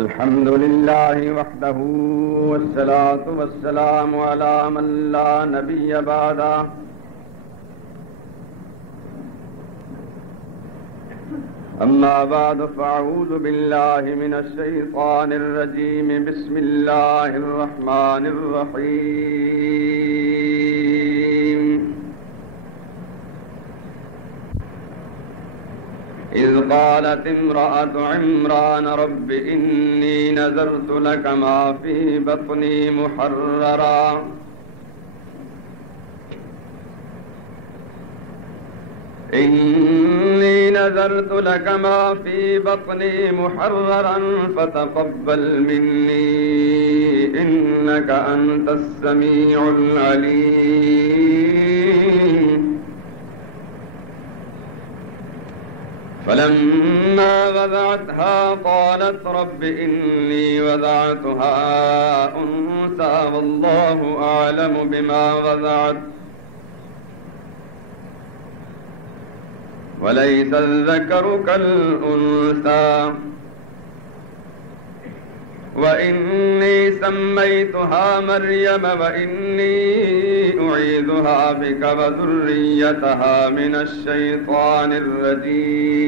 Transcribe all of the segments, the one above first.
الحمد لله وحده والصلاة والسلام على من لا نبي بعده أما بعد فأعوذ بالله من الشيطان الرجيم بسم الله الرحمن الرحيم إذ قالت امرأة عمران رب إني نذرت لك ما في بطني محررا إني نذرت لك ما في بطني محررا فتقبل مني إنك أنت السميع العليم فلما وضعتها قالت رب إني وضعتها أنثى والله أعلم بما وضعت وليس الذكر كالأنثى وإني سميتها مريم وإني أعيذها بك وذريتها من الشيطان الرجيم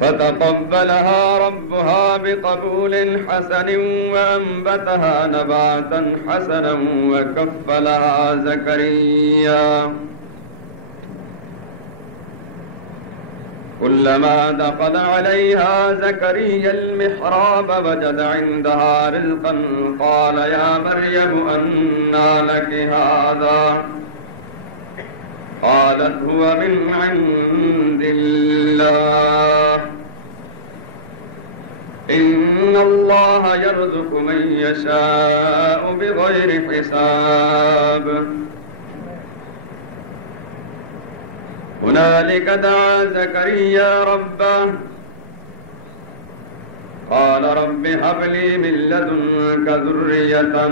فتقبلها ربها بقبول حسن وأنبتها نباتا حسنا وكفلها زكريا كلما دخل عليها زكريا المحراب وجد عندها رزقا قال يا مريم أنى لك هذا قالت هو من عند الله إن الله يرزق من يشاء بغير حساب هنالك دعا زكريا ربه قال رب هب لي من لدنك ذرية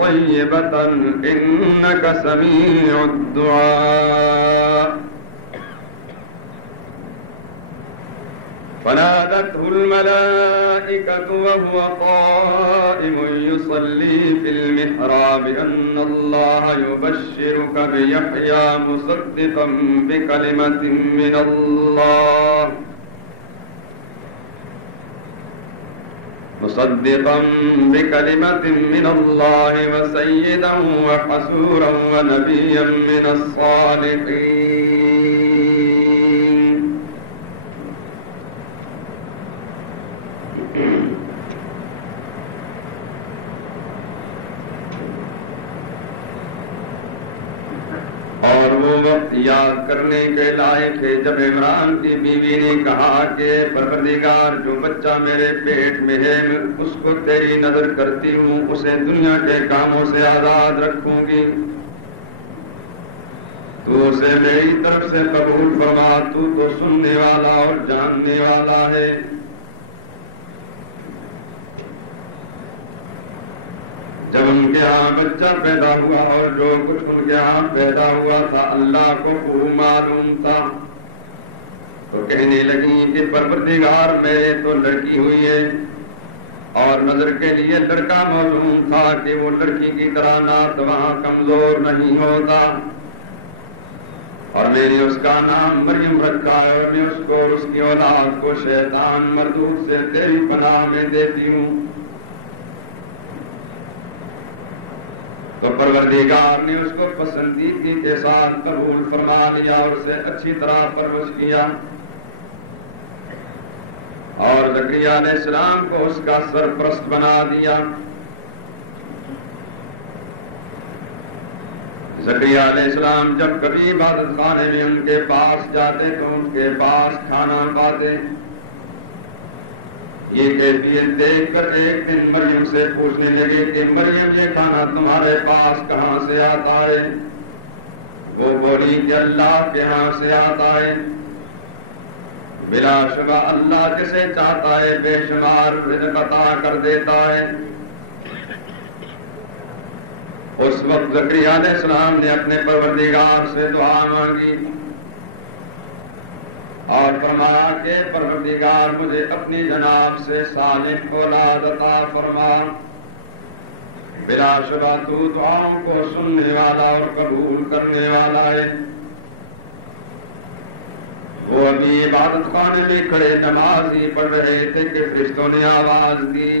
طيبة إنك سميع الدعاء فنادته الملائكة وهو قائم يصلي في المحراب أن الله يبشرك بيحيى مصدقا بكلمة من الله وسيدا وحسورا ونبيا من الصالحين اور وہ وقت یاد کرنے کے لائق ہے جب عمران کی بیوی نے کہا کہ پروردگار جو بچہ میرے پیٹ میں ہے اس کو تیری نظر کرتی ہوں اسے دنیا کے کاموں سے آزاد رکھوں گی تو اسے میری طرف سے قبول فرما تو سننے والا اور جاننے والا ہے جب ان کے ہاں بچہ پیدا ہوا اور جو کچھ ان کے ہاں پیدا ہوا تھا اللہ کو خوب معلوم تھا تو کہنے لگی کہ پروردگار میرے تو لڑکی ہوئی ہے اور نظر کے لیے لڑکا معلوم تھا کہ وہ لڑکی کی طرح ناتواں کمزور نہیں ہوتا اور میں نے اس کا نام مریم رکھا ہے اور میں اس کو اس کی اولاد کو شیطان مردود سے تیری پناہ میں دیتی ہوں تو پروردگار نے اس کو پسندیدگی کے ساتھ قبول فرما لیا اور اسے اچھی طرح پرورش کیا اور زکریا علیہ السلام کو اس کا سرپرست بنا دیا زکریا علیہ السلام جب کبھی عبادت خانے میں ان کے پاس جاتے تو ان کے پاس کھانا پاتے یہ کیفیت دیکھ کر ایک دن مریم سے پوچھنے لگے کہ مریم یہ کھانا تمہارے پاس کہاں سے آتا ہے وہ بولی کہ اللہ کے ہاں سے آتا ہے بلا شبہ اللہ جسے چاہتا ہے بے شمار رزق عطا کر دیتا ہے اس وقت زکریا علیہ السلام نے اپنے پروردگار سے دعا مانگی اور فرمایا کہ پروردگار مجھے اپنی جناب سے صالح اولاد عطا فرما. بلا شبہ تو دعاؤں کو سننے والا اور قبول کرنے والا ہے. وہ ابھی عبادت خانے میں کھڑے نماز ہی پڑھ رہے تھے کہ فرشتوں نے آواز دی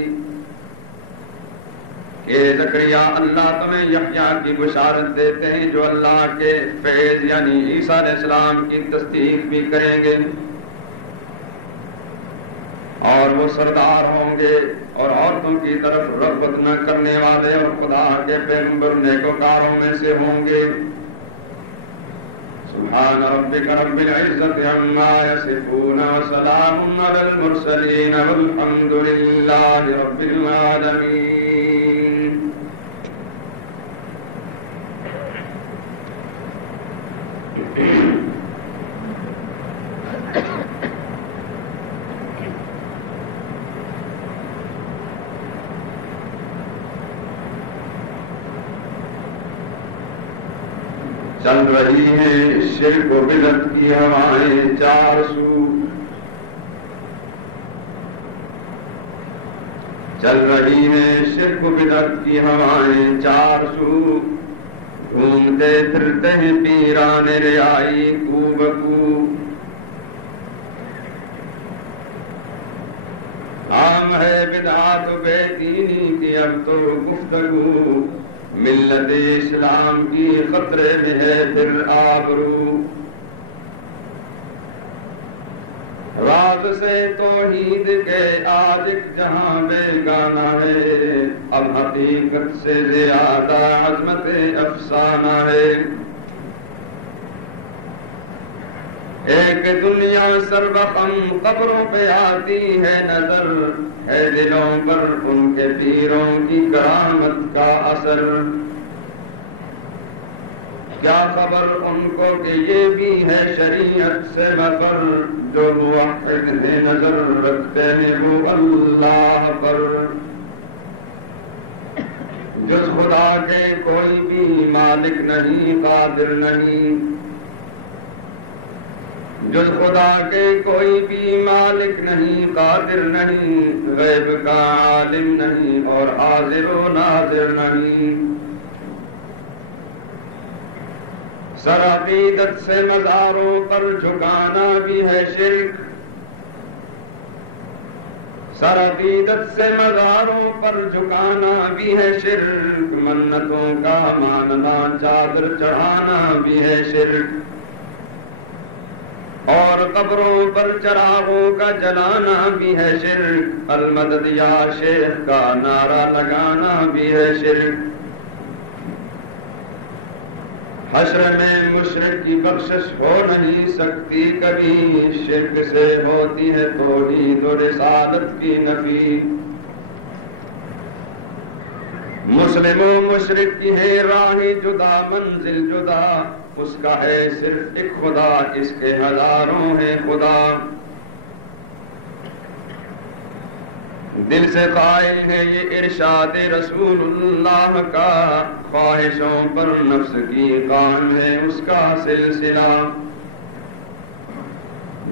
کہ زکریا اللہ تمہیں یحییٰ کی بشارت دیتے ہیں جو اللہ کے فیض یعنی عیسیٰ علیہ السلام کی تصدیق بھی کریں گے اور وہ سردار ہوں گے اور عورتوں کی طرف رغبت نہ کرنے والے اور خدا کے پیغمبر نیکوکاروں میں سے ہوں گے. سبحان ربک رب العزت عما یصفون وسلام علی المرسلین والحمد للہ رب العالمین. چل رہی ہیں شرک و بدعت کی ہوائیں چار سو. چل رہی ہیں شرک و بدعت کی ہوائیں چار سو. گھومتے پھرتے ہیں پیران رعائی کو بکو. عام ہے بدعات و بے دینی کی اب تو گفتگو. ملت اسلام کی خطرے میں ہے پھر آبرو. راز سے توحید کے آج ایک جہاں بیگانہ ہے. اب حقیقت سے زیادہ عظمت افسانہ ہے. ایک دنیا سربخم قبروں پہ آتی ہے نظر. ہے دلوں پر ان کے پیروں کی کرامت کا اثر. کیا خبر ان کو کہ یہ بھی ہے شریعت سے مفر. جو موحد ہیں نظر رکھتے ہیں وہ اللہ پر. جز خدا کے کوئی بھی مالک نہیں قادر نہیں. جز خدا کے کوئی بھی مالک نہیں قادر نہیں. غیب کا عالم نہیں اور حاضر و ناظر نہیں. سر عقیدت سے مزاروں پر جھکانا بھی ہے شرک. سر عقیدت سے مزاروں پر جھکانا بھی ہے شرک. منتوں کا ماننا چادر چڑھانا بھی ہے شرک. اور قبروں پر چراغوں کا جلانا بھی ہے شرک. المدد یا شیخ کا نعرہ لگانا بھی ہے شرک. حشر میں مشرک کی بخشش ہو نہیں سکتی کبھی. شرک سے ہوتی ہے توحید و رسالت کی نفی. مسلم و مشرک کی ہے راہ جدا منزل جدا. اس کا ہے صرف ایک خدا اس کے ہزاروں ہیں خدا. دل سے قائل ہے یہ ارشاد رسول اللہ کا. خواہشوں پر نفس کی قائم ہے اس کا سلسلہ.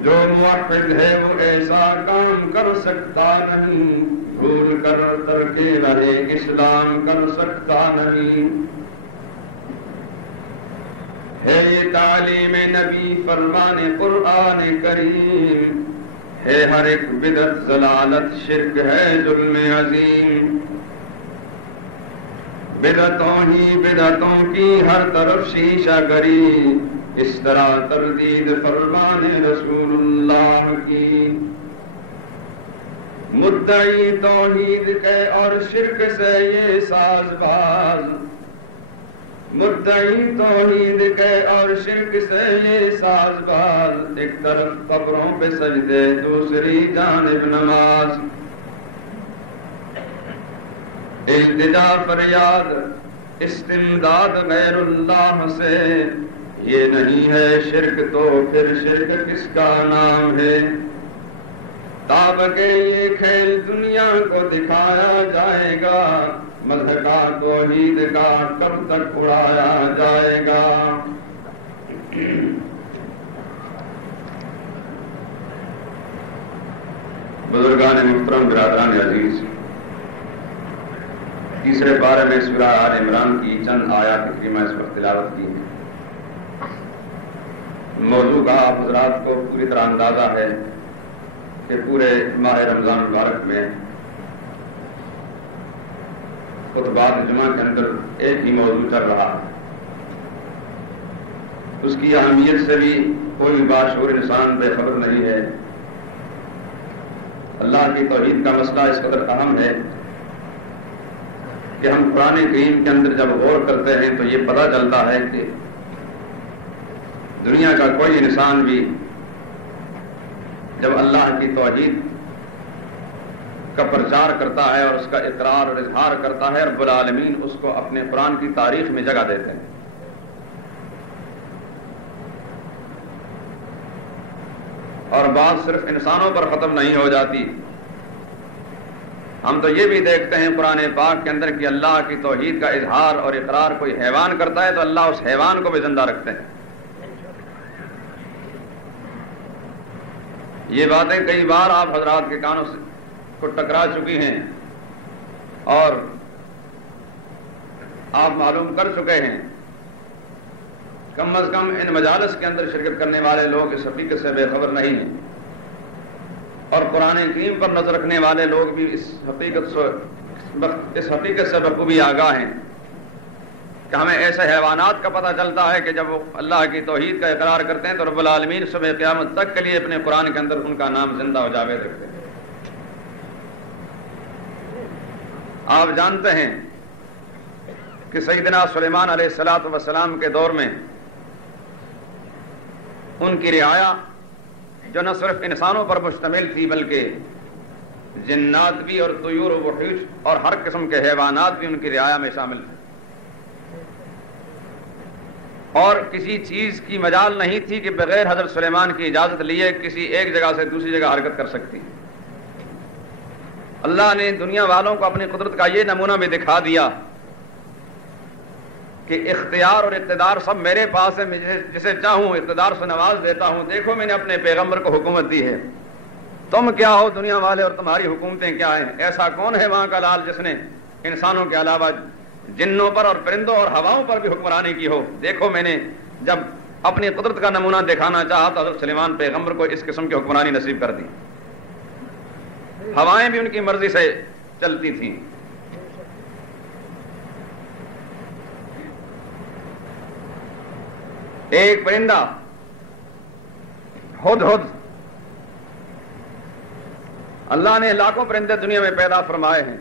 جو موحد ہے وہ ایسا کام کر سکتا نہیں. بھول کر ترک رہے اسلام کر سکتا نہیں. ہے یہ تعلیم نبی فرمان قرآن کریم. ہے ہر ایک بدعت ضلالت شرک ہے ظلم عظیم. بدعتوں ہی بدعتوں کی ہر طرف شیشہ گری. اس طرح تردید فرمان رسول اللہ کی. مدعی توحید کے اور شرک سے یہ ساز باز. مدعی توحید کے اور شرک سے یہ ساز باز. ایک طرف قبروں پہ سجدے دوسری جانب نماز. التجا فریاد استمداد غیر اللہ سے. یہ نہیں ہے شرک تو پھر شرک کس کا نام ہے. تاب کے یہ کھیل دنیا کو دکھایا جائے گا. مذہب کا توحید کا کب تک اڑایا جائے گا. بزرگان محترم، برادران عزیز، تیسرے پارے میں سورہ آل عمران کی چند آیات کریمہ اس پر تلاوت کی ہے۔ موضوع کا آپ حضرات کو پوری طرح اندازہ ہے کہ پورے ماہ رمضان مبارک میں خطبات جمعہ کے اندر ایک ہی موضوع چل رہا ہے۔ اس کی اہمیت سے بھی کوئی باشعور انسان بے خبر نہیں ہے۔ اللہ کی توحید کا مسئلہ اس قدر اہم ہے کہ ہم قرآن کریم کے اندر جب غور کرتے ہیں تو یہ پتہ چلتا ہے کہ دنیا کا کوئی انسان بھی جب اللہ کی توحید کا پرچار کرتا ہے اور اس کا اقرار اور اظہار کرتا ہے، رب العالمین اس کو اپنے قرآن کی تاریخ میں جگہ دیتے ہیں۔ اور بات صرف انسانوں پر ختم نہیں ہو جاتی، ہم تو یہ بھی دیکھتے ہیں قرآن پاک کے اندر کہ اللہ کی توحید کا اظہار اور اقرار کوئی حیوان کرتا ہے تو اللہ اس حیوان کو بھی زندہ رکھتے ہیں۔ یہ باتیں کئی بار آپ حضرات کے کانوں سے کو ٹکرا چکی ہیں اور آپ معلوم کر چکے ہیں۔ کم از کم ان مجالس کے اندر شرکت کرنے والے لوگ اس حقیقت سے بے خبر نہیں ہیں، اور قرآن کریم پر نظر رکھنے والے لوگ بھی اس حقیقت سے بخوبی آگاہ ہیں کہ ہمیں ایسے حیوانات کا پتہ چلتا ہے کہ جب وہ اللہ کی توحید کا اقرار کرتے ہیں تو رب العالمین صبح قیامت تک کے لیے اپنے قرآن کے اندر ان کا نام زندہ و جاوید رکھتے ہیں۔ آپ جانتے ہیں کہ سیدنا سلیمان علیہ الصلوۃ والسلام کے دور میں ان کی رعایا جو نہ صرف انسانوں پر مشتمل تھی بلکہ جنات بھی اور طیور و وحوش اور ہر قسم کے حیوانات بھی ان کی رعایا میں شامل تھے، اور کسی چیز کی مجال نہیں تھی کہ بغیر حضرت سلیمان کی اجازت لیے کسی ایک جگہ سے دوسری جگہ حرکت کر سکتی۔ اللہ نے دنیا والوں کو اپنی قدرت کا یہ نمونہ بھی دکھا دیا کہ اختیار اور اقتدار سب میرے پاس ہے، میں جسے چاہوں اقتدار سے نواز دیتا ہوں۔ دیکھو میں نے اپنے پیغمبر کو حکومت دی ہے، تم کیا ہو دنیا والے اور تمہاری حکومتیں کیا ہیں؟ ایسا کون ہے وہاں کا لال جس نے انسانوں کے علاوہ جنوں پر اور پرندوں اور ہواؤں پر بھی حکمرانی کی ہو؟ دیکھو میں نے جب اپنی قدرت کا نمونہ دکھانا چاہا تو حضرت سلیمان پیغمبر کو اس قسم کی حکمرانی نصیب کر دی۔ ہوائیں بھی ان کی مرضی سے چلتی تھیں۔ ایک پرندہ ہدہد، اللہ نے لاکھوں پرندے دنیا میں پیدا فرمائے ہیں،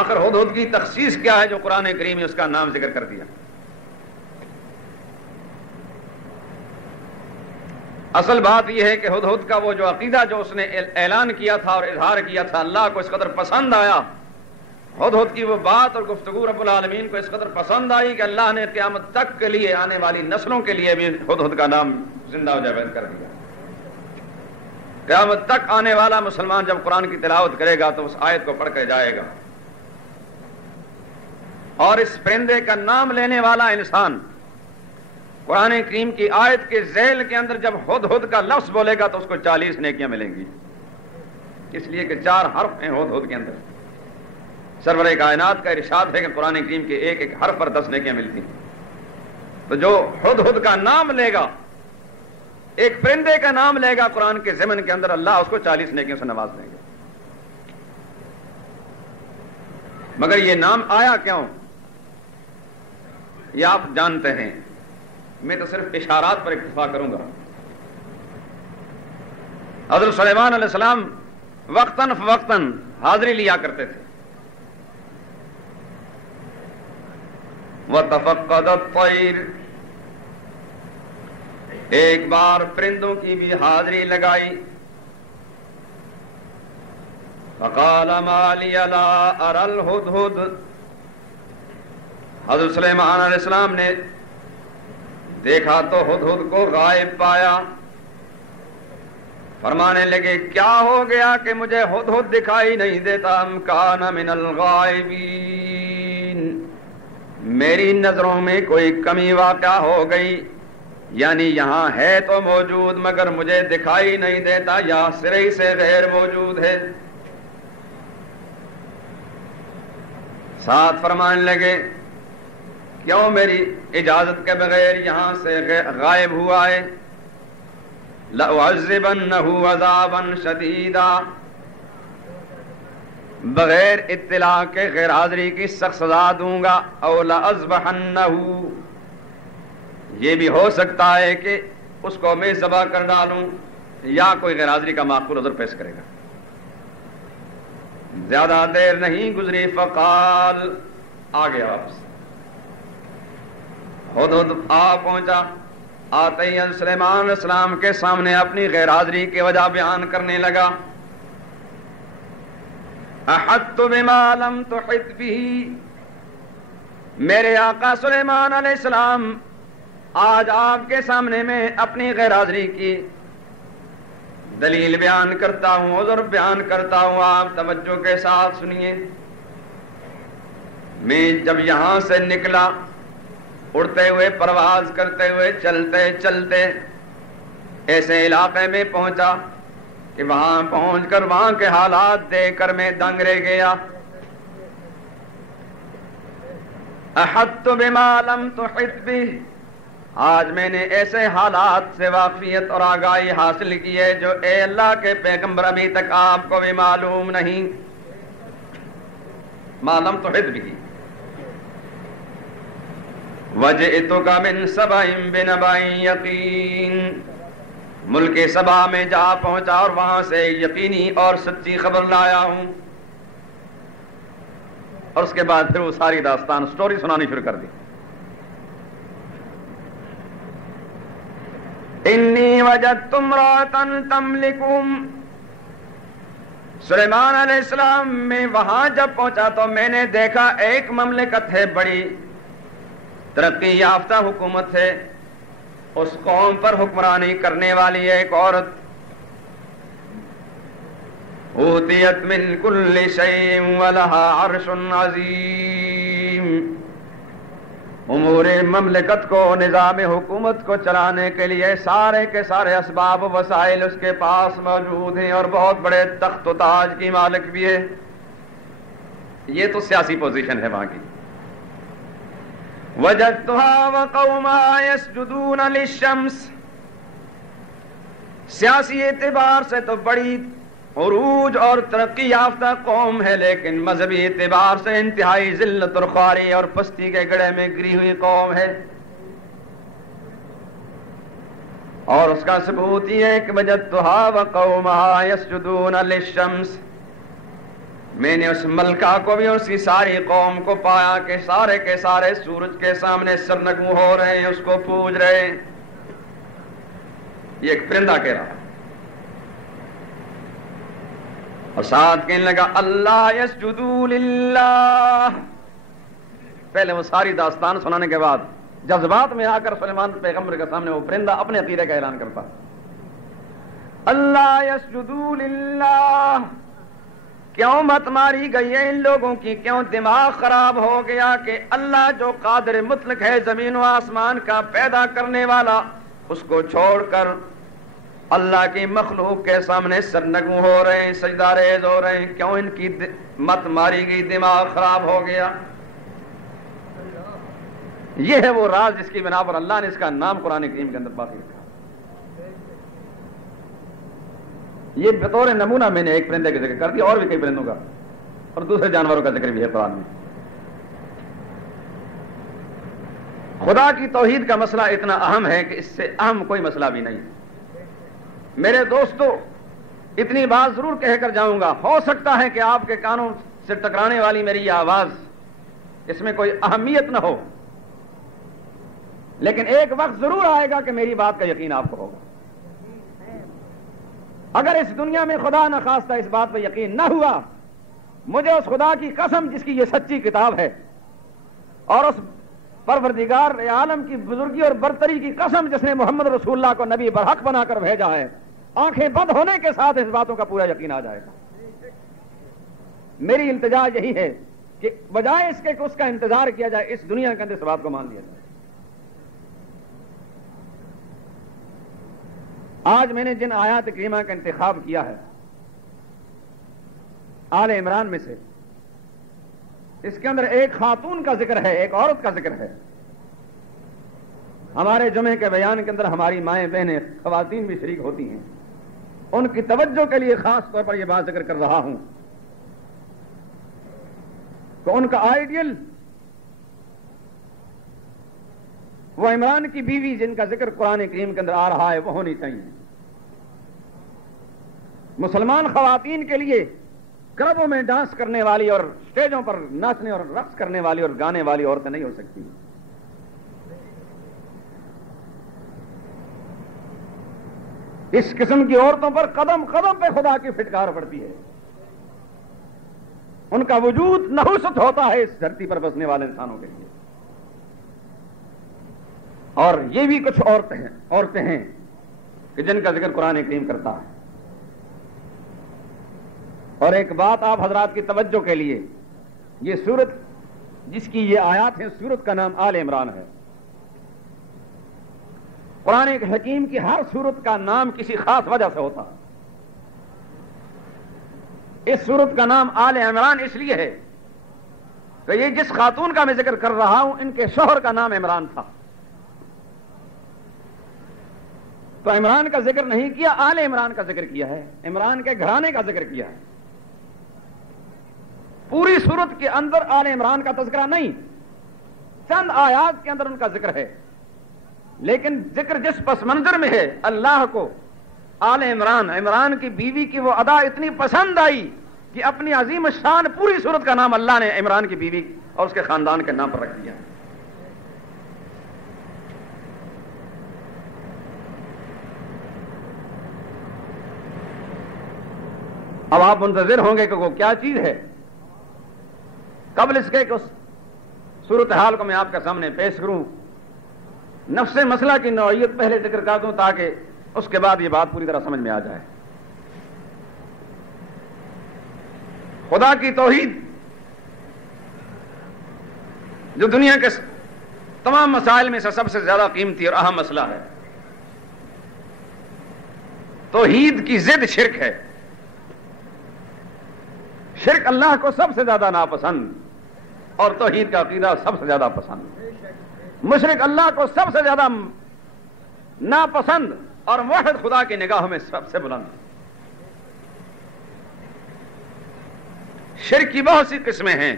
آخر ہدہد کی تخصیص کیا ہے جو قرآن کریم نے اس کا نام ذکر کر دیا؟ اصل بات یہ ہے کہ ہدہد کا وہ جو عقیدہ جو اس نے اعلان کیا تھا اور اظہار کیا تھا، اللہ کو اس قدر پسند آیا، ہدہد کی وہ بات اور گفتگو رب العالمین کو اس قدر پسند آئی کہ اللہ نے قیامت تک کے لیے آنے والی نسلوں کے لیے بھی ہدہد کا نام زندہ و جاوید کر دیا۔ قیامت تک آنے والا مسلمان جب قرآن کی تلاوت کرے گا تو اس آیت کو پڑھ کر جائے گا، اور اس پرندے کا نام لینے والا انسان قرآن کریم کی آیت کے ذیل کے اندر جب ہدہد کا لفظ بولے گا تو اس کو 40 نیکیاں ملیں گی، اس لیے کہ 4 حرف ہیں ہدہد کے اندر۔ سرور کائنات کا ارشاد ہے کہ قرآن کریم کے ایک ایک حرف پر 10 نیکیاں ملتی ہیں۔ تو جو ہدہد کا نام لے گا، ایک پرندے کا نام لے گا قرآن کے ضمن کے اندر، اللہ اس کو 40 نیکیوں سے نواز دیں گے۔ مگر یہ نام آیا کیوں یہ آپ جانتے ہیں، میں تو صرف اشارات پر اکتفا کروں گا۔ حضرت سلیمان علیہ السلام وقتاً فوقتاً حاضری لیا کرتے تھے۔ وَتَفَقَّدَ الطَّيْرَ، ایک بار پرندوں کی بھی حاضری لگائی۔ فَقَالَ مَا لِيَ لَا أَرَى الْهُدْهُدَ، حضرت سلیمان علیہ السلام نے دیکھا تو ہدہد کو غائب پایا، فرمانے لگے کیا ہو گیا کہ مجھے ہدہد دکھائی نہیں دیتا؟ ام کان من الغائبین، میری نظروں میں کوئی کمی واقع ہو گئی، یعنی یہاں ہے تو موجود مگر مجھے دکھائی نہیں دیتا یا سرے سے غیر موجود ہے. ساتھ فرمانے لگے کیوں میری اجازت کے بغیر یہاں سے غائب ہوا ہے؟ لَأُعَذِّبَنَّهُ عَذَابًا شَدِيدًا، بغیر اطلاع کے غیر حاضری کی سخت سزا دوں گا. او لَأَذْبَحَنَّهُ، یہ بھی ہو سکتا ہے کہ اس کو میں ذبح کر ڈالوں، یا کوئی غیر حاضری کا معقول عذر پیش کرے گا. زیادہ دیر نہیں گزری فقال، آ گیا واپس. ہدہد آ پہنچا. آتے ہی سلیمان علیہ السلام کے سامنے اپنی غیر حاضری کی وجہ بیان کرنے لگا. احطت بما لم تحط به، میرے آقا سلیمان علیہ السلام آج آپ کے سامنے میں اپنی غیر حاضری کی دلیل بیان کرتا ہوں، عذر بیان کرتا ہوں. آپ توجہ کے ساتھ سنیے. میں جب یہاں سے نکلا، اڑتے ہوئے پرواز کرتے ہوئے چلتے چلتے ایسے علاقے میں پہنچا کہ وہاں پہنچ کر وہاں کے حالات دیکھ کر میں دنگ رہ گیا. احطت بما لم تحط به، آج میں نے ایسے حالات سے واقفیت اور آگاہی حاصل کی ہے جو اے اللہ کے پیغمبر ابھی تک آپ کو بھی معلوم نہیں. ما لم تحط به. وجئتک من سبأ بنبأ یقین، ملک سبا میں جا پہنچا اور وہاں سے یقینی اور سچی خبر لایا ہوں. اور اس کے بعد پھر وہ ساری داستان سٹوری سنانی شروع کر دی. انی وجدت امرأۃ تملکہم، سلیمان علیہ السلام میں وہاں جب پہنچا تو میں نے دیکھا ایک مملکت ہے، بڑی ترقی یافتہ حکومت ہے، اس قوم پر حکمرانی کرنے والی ایک عورت. اوتیت من کل شیء ولها عرش عظیم، امور مملکت کو، نظام حکومت کو چلانے کے لیے سارے کے سارے اسباب و وسائل اس کے پاس موجود ہیں، اور بہت بڑے تخت و تاج کی مالک بھی ہے. یہ تو سیاسی پوزیشن ہے وہاں کی. وجدتها وقومها يسجدون للشمس، سیاسی اعتبار سے تو بڑی عروج اور ترقی یافتہ قوم ہے، لیکن مذہبی اعتبار سے انتہائی ذلت اور خواری اور پستی کے گڑھے میں گری ہوئی قوم ہے. اور اس کا ثبوت یہ ہے کہ وجدتها وقومها يسجدون للشمس، میں نے اس ملکہ کو بھی اسی ساری قوم کو پایا کہ سارے کے سارے سورج کے سامنے سرنگوں ہو رہے ہیں، اس کو پوج رہے ہیں. یہ ایک پرندہ کہہ رہا اور ساتھ کہنے لگا اللہ یسجدوا للہ. پہلے وہ ساری داستان سنانے کے بعد جذبات میں آ کر سلیمان پیغمبر کے سامنے وہ پرندہ اپنے عقیدے کا اعلان کرتا. اللہ یسجدوا للہ، کیوں مت ماری گئی ہے ان لوگوں کی؟ کیوں دماغ خراب ہو گیا کہ اللہ جو قادر مطلق ہے زمین و آسمان کا پیدا کرنے والا، اس کو چھوڑ کر اللہ کی مخلوق کے سامنے سرنگوں ہو رہے ہیں، سجدہ ریز ہو رہے ہیں. کیوں ان کی مت ماری گئی؟ دماغ خراب ہو گیا. یہ ہے وہ راز جس کی بنا پر اللہ نے اس کا نام قرآن کریم کے اندر باقی رکھا. یہ بطور نمونہ میں نے ایک پرندے کا ذکر کر دیا، اور بھی کئی پرندوں کا اور دوسرے جانوروں کا ذکر بھی ہے قرآن میں. خدا کی توحید کا مسئلہ اتنا اہم ہے کہ اس سے اہم کوئی مسئلہ بھی نہیں. میرے دوستو، اتنی بات ضرور کہہ کر جاؤں گا. ہو سکتا ہے کہ آپ کے کانوں سے ٹکرانے والی میری یہ آواز اس میں کوئی اہمیت نہ ہو، لیکن ایک وقت ضرور آئے گا کہ میری بات کا یقین آپ کو ہوگا. اگر اس دنیا میں خدا نخواستہ اس بات پہ یقین نہ ہوا، مجھے اس خدا کی قسم جس کی یہ سچی کتاب ہے، اور اس پروردگار عالم کی بزرگی اور برتری کی قسم جس نے محمد رسول اللہ کو نبی برحق بنا کر بھیجا ہے، آنکھیں بند ہونے کے ساتھ اس باتوں کا پورا یقین آ جائے گا. میری التجا یہی ہے کہ بجائے اس کے کہ اس کا انتظار کیا جائے، اس دنیا کے اندر اس بات کو مان لیا جائے. آج میں نے جن آیات کریمہ کا انتخاب کیا ہے آل عمران میں سے، اس کے اندر ایک خاتون کا ذکر ہے، ایک عورت کا ذکر ہے۔ ہمارے جمعے کے بیان کے اندر ہماری مائیں بہنیں خواتین بھی شریک ہوتی ہیں، ان کی توجہ کے لیے خاص طور پر یہ بات ذکر کر رہا ہوں کہ ان کا آئیڈیل وہ عمران کی بیوی جن کا ذکر قرآن کریم کے اندر آ رہا ہے وہ ہونی چاہیے۔ مسلمان خواتین کے لیے کلبوں میں ڈانس کرنے والی اور اسٹیجوں پر ناچنے اور رقص کرنے والی اور گانے والی عورتیں نہیں ہو سکتی۔ اس قسم کی عورتوں پر قدم قدم پہ خدا کی پھٹکار پڑتی ہے، ان کا وجود نحوست ہوتا ہے اس دھرتی پر بسنے والے انسانوں کے لیے۔ اور یہ بھی کچھ عورتیں ہیں کہ جن کا ذکر قرآن کریم کرتا ہے۔ اور ایک بات آپ حضرات کی توجہ کے لیے، یہ سورت جس کی یہ آیات ہیں، سورت کا نام آل عمران ہے۔ قرآن حکیم کی ہر سورت کا نام کسی خاص وجہ سے ہوتا ہے۔ اس سورت کا نام آل عمران اس لیے ہے کہ یہ جس خاتون کا میں ذکر کر رہا ہوں ان کے شوہر کا نام عمران تھا، تو عمران کا ذکر نہیں کیا، آل عمران کا ذکر کیا ہے، عمران کے گھرانے کا ذکر کیا ہے۔ پوری سورت کے اندر آل عمران کا تذکرہ نہیں، چند آیات کے اندر ان کا ذکر ہے، لیکن ذکر جس پس منظر میں ہے، اللہ کو آل عمران، عمران کی بیوی کی وہ ادا اتنی پسند آئی کہ اپنی عظیم الشان پوری سورت کا نام اللہ نے عمران کی بیوی اور اس کے خاندان کے نام پر رکھ دیا۔ اب آپ منتظر ہوں گے کہ وہ کیا چیز ہے۔ قبل اس کے کہ اس صورتحال کو میں آپ کے سامنے پیش کروں، نفس مسئلہ کی نوعیت پہلے ذکر کر دوں تاکہ اس کے بعد یہ بات پوری طرح سمجھ میں آ جائے۔ خدا کی توحید جو دنیا کے تمام مسائل میں سے سب سے زیادہ قیمتی اور اہم مسئلہ ہے، توحید کی ضد شرک ہے۔ شرک اللہ کو سب سے زیادہ ناپسند اور توحید کا عقیدہ سب سے زیادہ پسند۔ مشرک اللہ کو سب سے زیادہ ناپسند اور موحد خدا کی نگاہوں میں سب سے بلند۔ شرک کی بہت سی قسمیں ہیں۔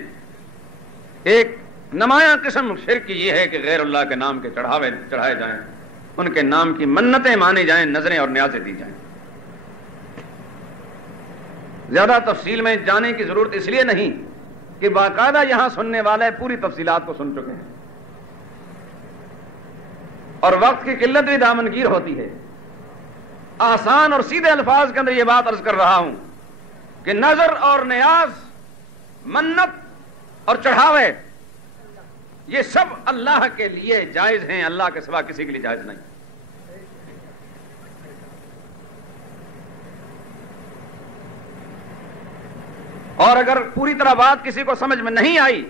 ایک نمایاں قسم شرک کی یہ ہے کہ غیر اللہ کے نام کے چڑھائے جائیں، ان کے نام کی منتیں مانی جائیں، نظریں اور نیازیں دی جائیں۔ زیادہ تفصیل میں جانے کی ضرورت اس لیے نہیں کہ باقاعدہ یہاں سننے والے پوری تفصیلات کو سن چکے ہیں، اور وقت کی قلت بھی دامنگیر ہوتی ہے۔ آسان اور سیدھے الفاظ کے اندر یہ بات عرض کر رہا ہوں کہ نظر اور نیاز، منت اور چڑھاوے، یہ سب اللہ کے لیے جائز ہیں، اللہ کے سوا کسی کے لیے جائز نہیں۔ اور اگر پوری طرح بات کسی کو سمجھ میں نہیں آئی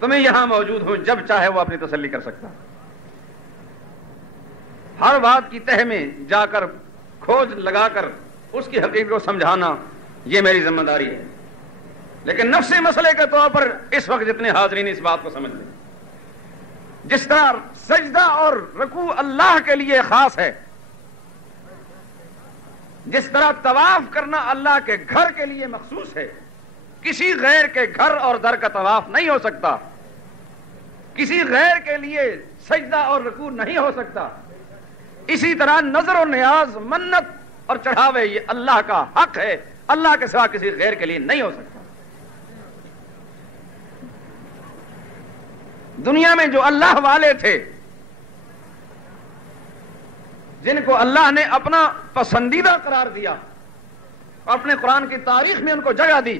تو میں یہاں موجود ہوں، جب چاہے وہ اپنی تسلی کر سکتا۔ ہر بات کی تہ میں جا کر کھوج لگا کر اس کی حقیقت کو سمجھانا یہ میری ذمہ داری ہے، لیکن نفسی مسئلے کے طور پر اس وقت جتنے حاضرین اس بات کو سمجھ لیں، جس طرح سجدہ اور رکوع اللہ کے لیے خاص ہے، جس طرح طواف کرنا اللہ کے گھر کے لیے مخصوص ہے، کسی غیر کے گھر اور در کا طواف نہیں ہو سکتا، کسی غیر کے لیے سجدہ اور رکوع نہیں ہو سکتا، اسی طرح نظر و نیاز، منت اور چڑھاوے یہ اللہ کا حق ہے، اللہ کے سوا کسی غیر کے لیے نہیں ہو سکتا۔ دنیا میں جو اللہ والے تھے، جن کو اللہ نے اپنا پسندیدہ قرار دیا، اپنے قرآن کی تاریخ میں ان کو جگہ دی،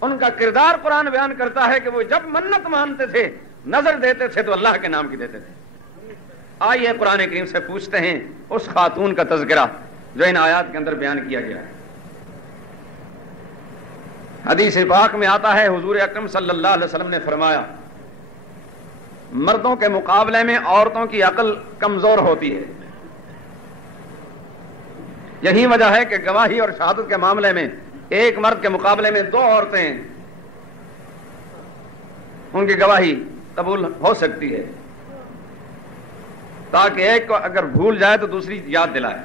ان کا کردار قرآن بیان کرتا ہے کہ وہ جب منت مانتے تھے، نظر دیتے تھے تو اللہ کے نام کی دیتے تھے۔ آئیے قرآن کریم سے پوچھتے ہیں اس خاتون کا تذکرہ جو ان آیات کے اندر بیان کیا گیا ہے۔ حدیث پاک میں آتا ہے، حضور اکرم صلی اللہ علیہ وسلم نے فرمایا، مردوں کے مقابلے میں عورتوں کی عقل کمزور ہوتی ہے. یہی وجہ ہے کہ گواہی اور شہادت کے معاملے میں ایک مرد کے مقابلے میں 2 عورتیں ان کی گواہی قبول ہو سکتی ہے، تاکہ ایک کو اگر بھول جائے تو دوسری یاد دلائے.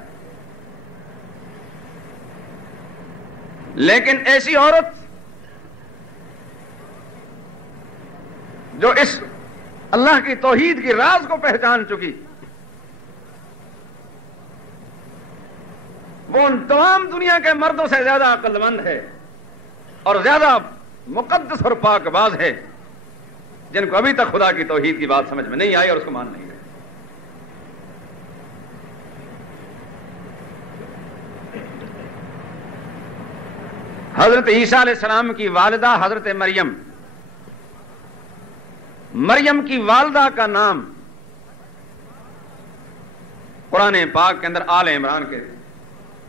لیکن ایسی عورت جو اس اللہ کی توحید کی راز کو پہچان چکی، وہ ان تمام دنیا کے مردوں سے زیادہ عقل مند ہے اور زیادہ مقدس اور پاک باز ہے، جن کو ابھی تک خدا کی توحید کی بات سمجھ میں نہیں آئی اور اس کو مان نہیں گئے. حضرت عیسیٰ علیہ السلام کی والدہ حضرت مریم کی والدہ کا نام قرآن پاک کے اندر آل عمران کے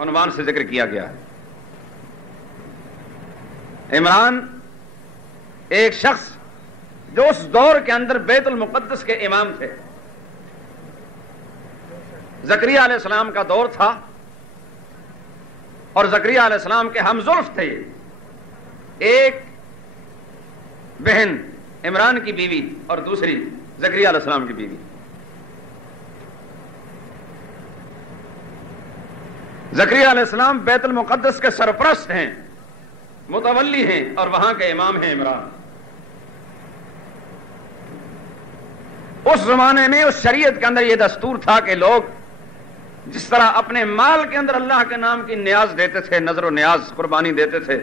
عنوان سے ذکر کیا گیا ہے. عمران ایک شخص جو اس دور کے اندر بیت المقدس کے امام تھے. زکریا علیہ السلام کا دور تھا اور زکریا علیہ السلام کے ہم زلف تھے. ایک بہن عمران کی بیوی اور دوسری زکریا علیہ السلام کی بیوی. زکریا علیہ السلام بیت المقدس کے سرپرست ہیں، متولی ہیں اور وہاں کے امام ہیں عمران. اس زمانے میں اس شریعت کے اندر یہ دستور تھا کہ لوگ جس طرح اپنے مال کے اندر اللہ کے نام کی نیاز دیتے تھے، نظر و نیاز قربانی دیتے تھے،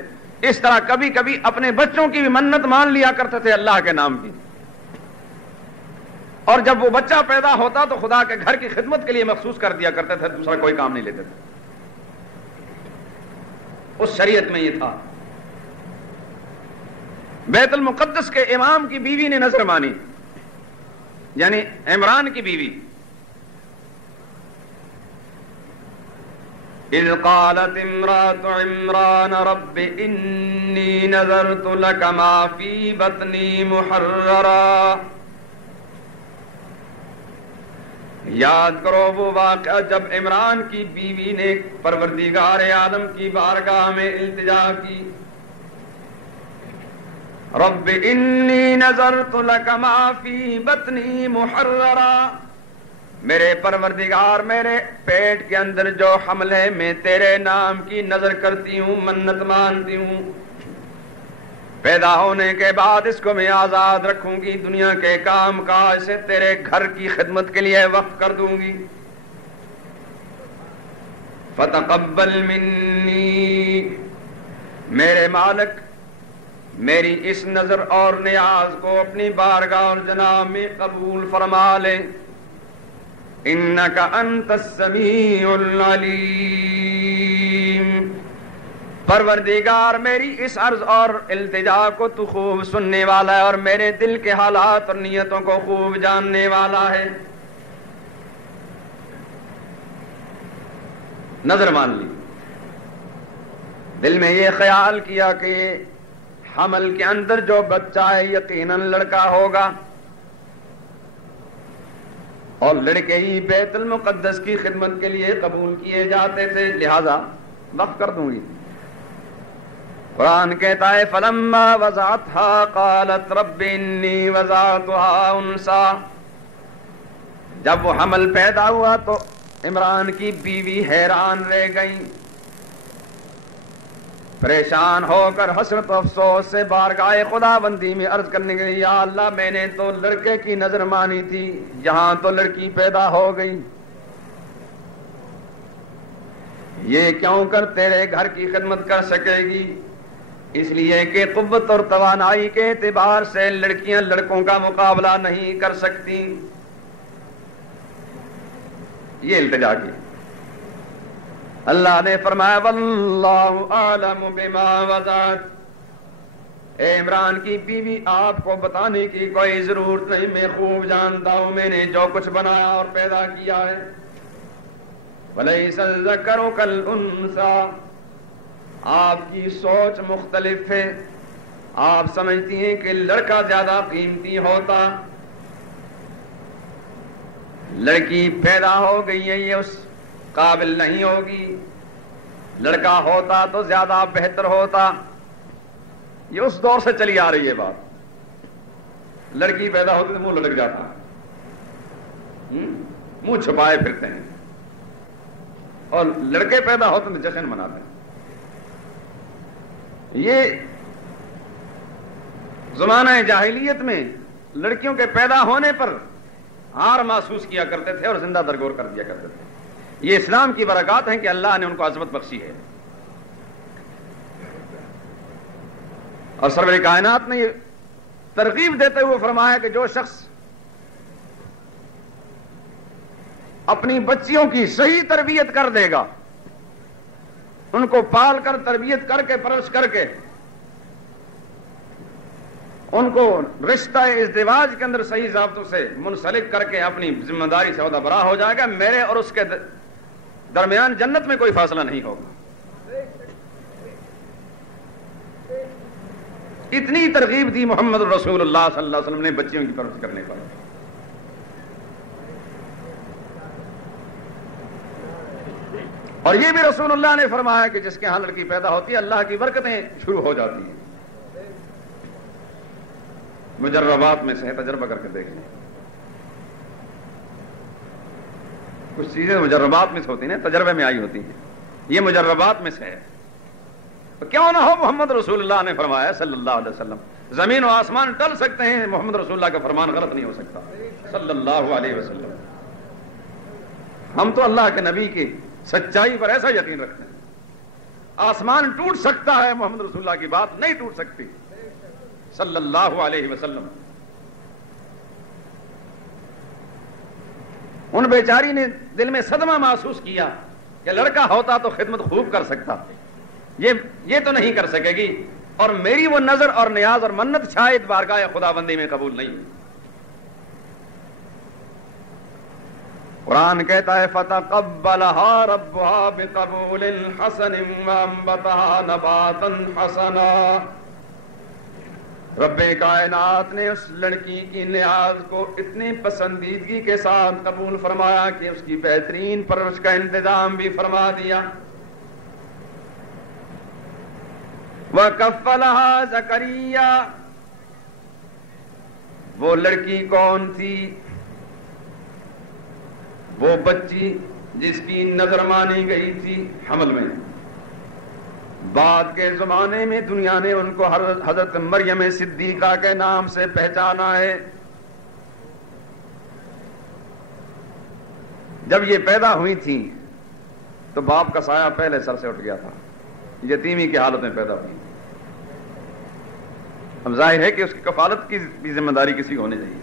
اس طرح کبھی کبھی اپنے بچوں کی بھی منت مان لیا کرتے تھے اللہ کے نام کی. اور جب وہ بچہ پیدا ہوتا تو خدا کے گھر کی خدمت کے لیے مخصوص کر دیا کرتے تھے، دوسرا کوئی کام نہیں لیتے تھے. اس شریعت میں یہ تھا. بیت المقدس کے امام کی بیوی نے نظر مانی، یعنی عمران کی بیوی. اذ قالت امرأة عمران رب انی نذرت لك ما فی بطنی محررا. یاد کرو وہ واقعہ جب عمران کی بیوی نے پروردگار عالم کی بارگاہ میں التجا کی، رب انی نذرت لك ما فی بطنی محررا، میرے پروردگار میرے پیٹ کے اندر جو حمل ہے میں تیرے نام کی نظر کرتی ہوں، منت مانتی ہوں. پیدا ہونے کے بعد اس کو میں آزاد رکھوں گی، دنیا کے کام کاج سے تیرے گھر کی خدمت کے لیے وقف کر دوں گی. فتقبل منی، میرے مالک میری اس نظر اور نیاز کو اپنی بارگاہ اور جناب میں قبول فرما لے. انک انت السمیع العلیم، پروردگار میری اس عرض اور التجا کو تو خوب سننے والا ہے اور میرے دل کے حالات اور نیتوں کو خوب جاننے والا ہے. نظر مان لی، دل میں یہ خیال کیا کہ حمل کے اندر جو بچہ ہے یقیناً لڑکا ہوگا، اور لڑکے ہی بیت المقدس کی خدمت کے لیے قبول کیے جاتے تھے، لہذا وقف کر دوں گی. قرآن کہتا ہے فلما وضعتها قالت رب انی وضعتها انثى، جب وہ حمل پیدا ہوا تو عمران کی بیوی حیران رہ گئی، پریشان ہو کر حسرت و افسوس سے بارگاہ خدا بندی میں عرض کرنے کے لیے، یا اللہ میں نے تو لڑکے کی نظر مانی تھی، یہاں تو لڑکی پیدا ہو گئی، یہ کیوں کر تیرے گھر کی خدمت کر سکے گی؟ اس لیے کہ قوت اور توانائی کے اعتبار سے لڑکیاں لڑکوں کا مقابلہ نہیں کر سکتی. یہ التجا کی. اللہ نے فرمایا واللہ اعلم بما وضعت، اے عمران کی بیوی آپ کو بتانے کی کوئی ضرورت نہیں، میں خوب جانتا ہوں میں نے جو کچھ بنایا اور پیدا کیا ہے. ولیس الذکر کالانثی، آپ کی سوچ مختلف ہے، آپ سمجھتی ہیں کہ لڑکا زیادہ قیمتی ہوتا، لڑکی پیدا ہو گئی ہے یہ اس قابل نہیں ہوگی، لڑکا ہوتا تو زیادہ بہتر ہوتا. یہ اس دور سے چلی آ رہی ہے بات. لڑکی پیدا ہوتی تو منہ لٹک جاتا، منہ چھپائے پھرتے ہیں، اور لڑکے پیدا ہوتے تو جشن مناتے ہیں. یہ زمانہ جاہلیت میں لڑکیوں کے پیدا ہونے پر ہار محسوس کیا کرتے تھے اور زندہ درگور کر دیا کرتے تھے. یہ اسلام کی برکات ہیں کہ اللہ نے ان کو عظمت بخشی ہے. اور سرور کائنات نے یہ ترغیب دیتے ہوئے فرمایا کہ جو شخص اپنی بچیوں کی صحیح تربیت کر دے گا، ان کو پال کر تربیت کر کے پرورش کر کے ان کو رشتہ ازدواج کے اندر صحیح ضابطوں سے منسلک کر کے اپنی ذمہ داری سے عہدہ برا ہو جائے گا، میرے اور اس کے درمیان جنت میں کوئی فاصلہ نہیں ہوگا. اتنی ترغیب دی محمد رسول اللہ صلی اللہ علیہ وسلم نے بچیوں کی پرورش کرنے پر. اور یہ بھی رسول اللہ نے فرمایا کہ جس کے ہاں لڑکی پیدا ہوتی ہے اللہ کی برکتیں شروع ہو جاتی ہیں. مجربات میں سے تجربہ کر کے دیکھ لیں. کچھ چیزیں مجربات میں سے ہوتی ہیں، تجربے میں آئی ہوتی ہیں. یہ مجربات میں سے ہے. تو کیوں نہ ہو، محمد رسول اللہ نے فرمایا صلی اللہ علیہ وسلم. زمین و آسمان ٹل سکتے ہیں، محمد رسول اللہ کا فرمان غلط نہیں ہو سکتا صلی اللہ علیہ وسلم. ہم تو اللہ کے نبی کی سچائی پر ایسا یقین رکھتے ہیں. آسمان ٹوٹ سکتا ہے، محمد رسول اللہ کی بات نہیں ٹوٹ سکتی صلی اللہ علیہ وسلم. ان بیچاری نے دل میں صدمہ محسوس کیا کہ لڑکا ہوتا تو خدمت خوب کر سکتا، یہ تو نہیں کر سکے گی، اور میری وہ نظر اور نیاز اور منت شاید بارگاہ خداوندی میں قبول نہیں. قرآن کہتا ہے فَتَقَبَّلَهَا رَبُّهَا بِقَبُولٍ حَسَنٍ وَأَنبَتَهَا نَبَاتًا حَسَنًا. رب کائنات نے اس لڑکی کی نیاز کو اتنی پسندیدگی کے ساتھ قبول فرمایا کہ اس کی بہترین پرورش کا انتظام بھی فرما دیا. وَكَفَّلَهَا زَكَرِيَّا. وہ لڑکی کون تھی؟ وہ بچی جس کی نظر مانی گئی تھی حمل میں. بعد کے زمانے میں دنیا نے ان کو حضرت مریم صدیقہ کے نام سے پہچانا ہے. جب یہ پیدا ہوئی تھی تو باپ کا سایہ پہلے سر سے اٹھ گیا تھا، یتیمی کی حالت میں پیدا ہوئی. اب ظاہر ہے کہ اس کی کفالت کی بھی ذمہ داری کسی کو ہونی چاہیے.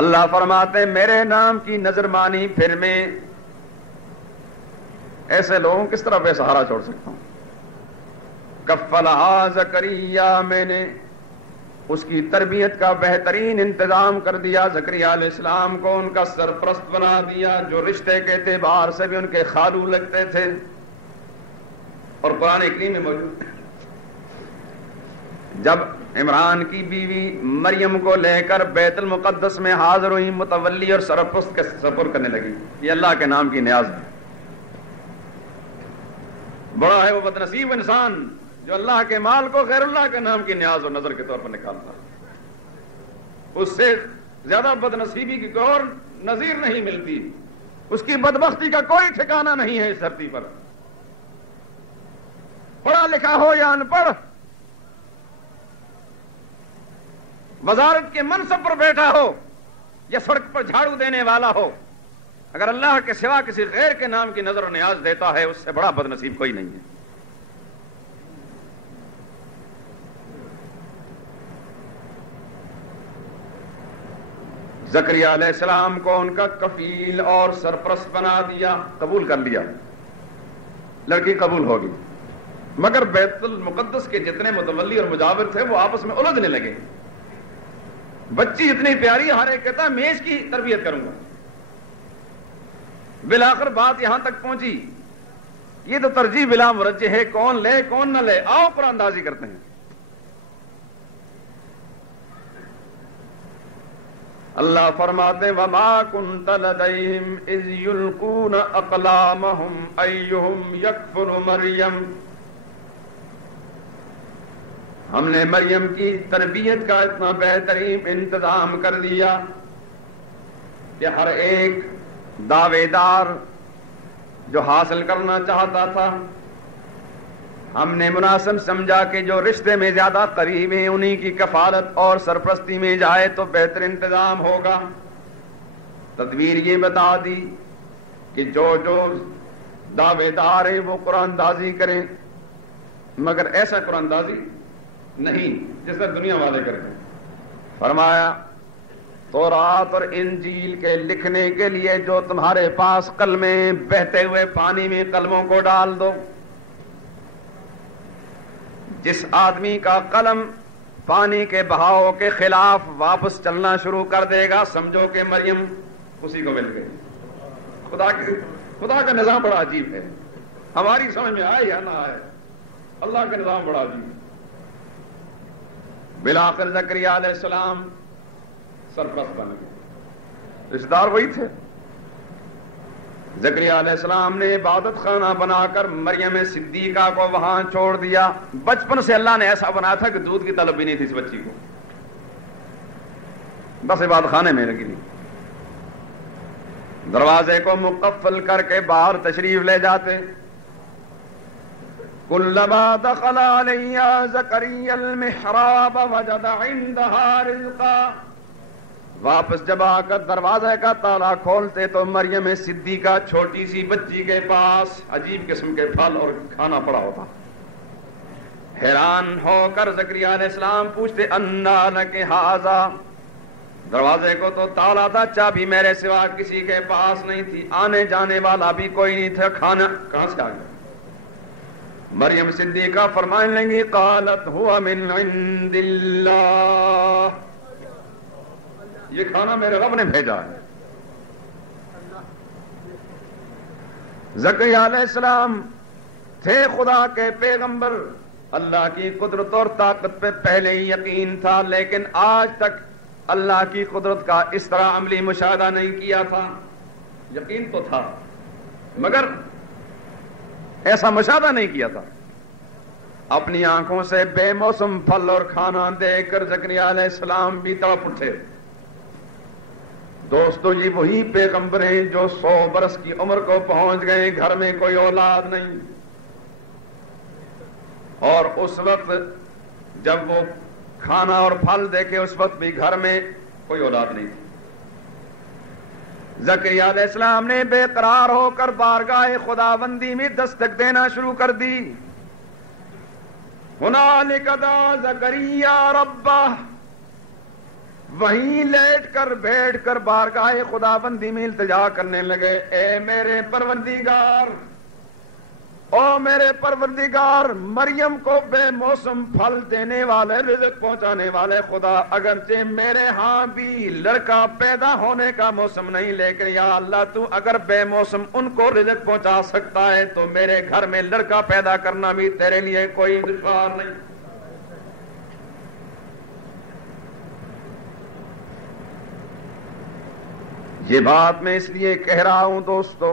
اللہ فرماتے ہیں میرے نام کی نظر مانی پھر میں ایسے لوگوں کس طرح بے سہارا چھوڑ سکتا ہوں. کفلہا زکریا، میں نے اس کی تربیت کا بہترین انتظام کر دیا. زکریا علیہ السلام کو ان کا سرپرست بنا دیا، جو رشتے کے اعتبار سے بھی ان کے خالو لگتے تھے. اور قرآن کریم میں موجود ہے جب عمران کی بیوی مریم کو لے کر بیت المقدس میں حاضر ہوئی، متولی اور سرپرست کے سپر کرنے لگی. یہ اللہ کے نام کی نیاز ہے. بڑا ہے وہ بدنصیب انسان جو اللہ کے مال کو غیر اللہ کے نام کی نیاز اور نظر کے طور پر نکالتا ہے. اس سے زیادہ بدنصیبی کی کوئی اور نظیر نہیں ملتی. اس کی بدبختی کا کوئی ٹھکانہ نہیں ہے اس دھرتی پر. پڑھا لکھا ہو یا ان پڑھ، وزارت کے منصب پر بیٹھا ہو یا سڑک پر جھاڑو دینے والا ہو، اگر اللہ کے سوا کسی غیر کے نام کی نظر و نیاز دیتا ہے اس سے بڑا بدنصیب کوئی نہیں ہے. زکریا علیہ السلام کو ان کا کفیل اور سرپرست بنا دیا، قبول کر لیا. لڑکی قبول ہوگی، مگر بیت المقدس کے جتنے متولی اور مجاور تھے وہ آپس میں الجھنے لگے. بچی اتنی پیاری، ہر ایک کہتا میں اس کی تربیت کروں گا. بالآخر بات یہاں تک پہنچی، یہ تو ترجیح بلا مرجح ہے، کون لے کون نہ لے، آؤ قرآن اندازی کرتے ہیں. اللہ فرماتے وما كنت لديهم اذ يلقون اقلامهم ايهم يكفر مریم، ہم نے مریم کی تربیت کا اتنا بہترین انتظام کر دیا کہ ہر ایک دعوے دار جو حاصل کرنا چاہتا تھا، ہم نے مناسب سمجھا کہ جو رشتے میں زیادہ قریب ہیں انہی کی کفالت اور سرپرستی میں جائے تو بہتر انتظام ہوگا۔ تدبیر یہ بتا دی کہ جو دعوے دار ہیں وہ قرآن دازی کریں، مگر ایسا قرآن دازی نہیں جیسا دنیا والے کرتے ہیں۔ فرمایا تورات اور انجیل کے لکھنے کے لیے جو تمہارے پاس قلمیں بہتے ہوئے پانی میں قلموں کو ڈال دو، جس آدمی کا قلم پانی کے بہاؤ کے خلاف واپس چلنا شروع کر دے گا سمجھو کہ مریم اسی کو مل گئی۔ خدا کا نظام بڑا عجیب ہے، ہماری سمجھ میں آئے یا نہ آئے، اللہ کا نظام بڑا عجیب ہے۔ بالآخر زکریا علیہ السلام سرپرست بن گئے، رشتہ دار وہی تھے۔ زکریا علیہ السلام نے عبادت خانہ بنا کر مریم صدیقہ کو وہاں چھوڑ دیا۔ بچپن سے اللہ نے ایسا بنایا تھا کہ دودھ کی طلب بھی نہیں تھی اس بچی کو، بس عبادت خانے میں لگی تھی۔ دروازے کو مقفل کر کے باہر تشریف لے جاتے۔ کلما دخل علیہا زکریا المحراب وجد عندها رزقا، واپس جب آ کر دروازے کا تالا کھولتے تو مریم صدیقہ چھوٹی سی بچی کے پاس عجیب قسم کے پھل اور کھانا پڑا ہوتا۔ حیران ہو کر زکریا علیہ السلام پوچھتے انا لک ھذا، دروازے کو تو تالا تھا، چابی میرے سوا کسی کے پاس نہیں تھی، آنے جانے والا بھی کوئی نہیں تھا، کھانا کہاں سے آ گیا؟ مریم صدیقہ فرمانے لگی قالت هو من عند اللہ، یہ کھانا میرے رب نے بھیجا ہے۔ زکریا علیہ السلام تھے خدا کے پیغمبر، اللہ کی قدرت اور طاقت پہ پہلے ہی یقین تھا، لیکن آج تک اللہ کی قدرت کا اس طرح عملی مشاہدہ نہیں کیا تھا۔ یقین تو تھا مگر ایسا مشاہدہ نہیں کیا تھا۔ اپنی آنکھوں سے بے موسم پھل اور کھانا دیکھ کر زکریا علیہ السلام بھی تڑپ اٹھے۔ دوستو یہ وہی پیغمبر ہیں جو 100 برس کی عمر کو پہنچ گئے، گھر میں کوئی اولاد نہیں، اور اس وقت جب وہ کھانا اور پھل دیکھے اس وقت بھی گھر میں کوئی اولاد نہیں تھی۔ زکریا علیہ السلام نے بے قرار ہو کر بارگاہ خداوندی میں دستک دینا شروع کر دی۔ ہنالک دعا زکریا ربہ، وہیں لیٹ کر بیٹھ کر بارگاہ خداوندی میں التجا کرنے لگے، اے میرے پروردگار، او میرے پروردگار، مریم کو بے موسم پھل دینے والے، رزق پہنچانے والے خدا، اگرچہ میرے ہاں بھی لڑکا پیدا ہونے کا موسم نہیں، لیکن یا اللہ تو اگر بے موسم ان کو رزق پہنچا سکتا ہے تو میرے گھر میں لڑکا پیدا کرنا بھی تیرے لیے کوئی دشوار نہیں۔ یہ بات میں اس لیے کہہ رہا ہوں دوستو،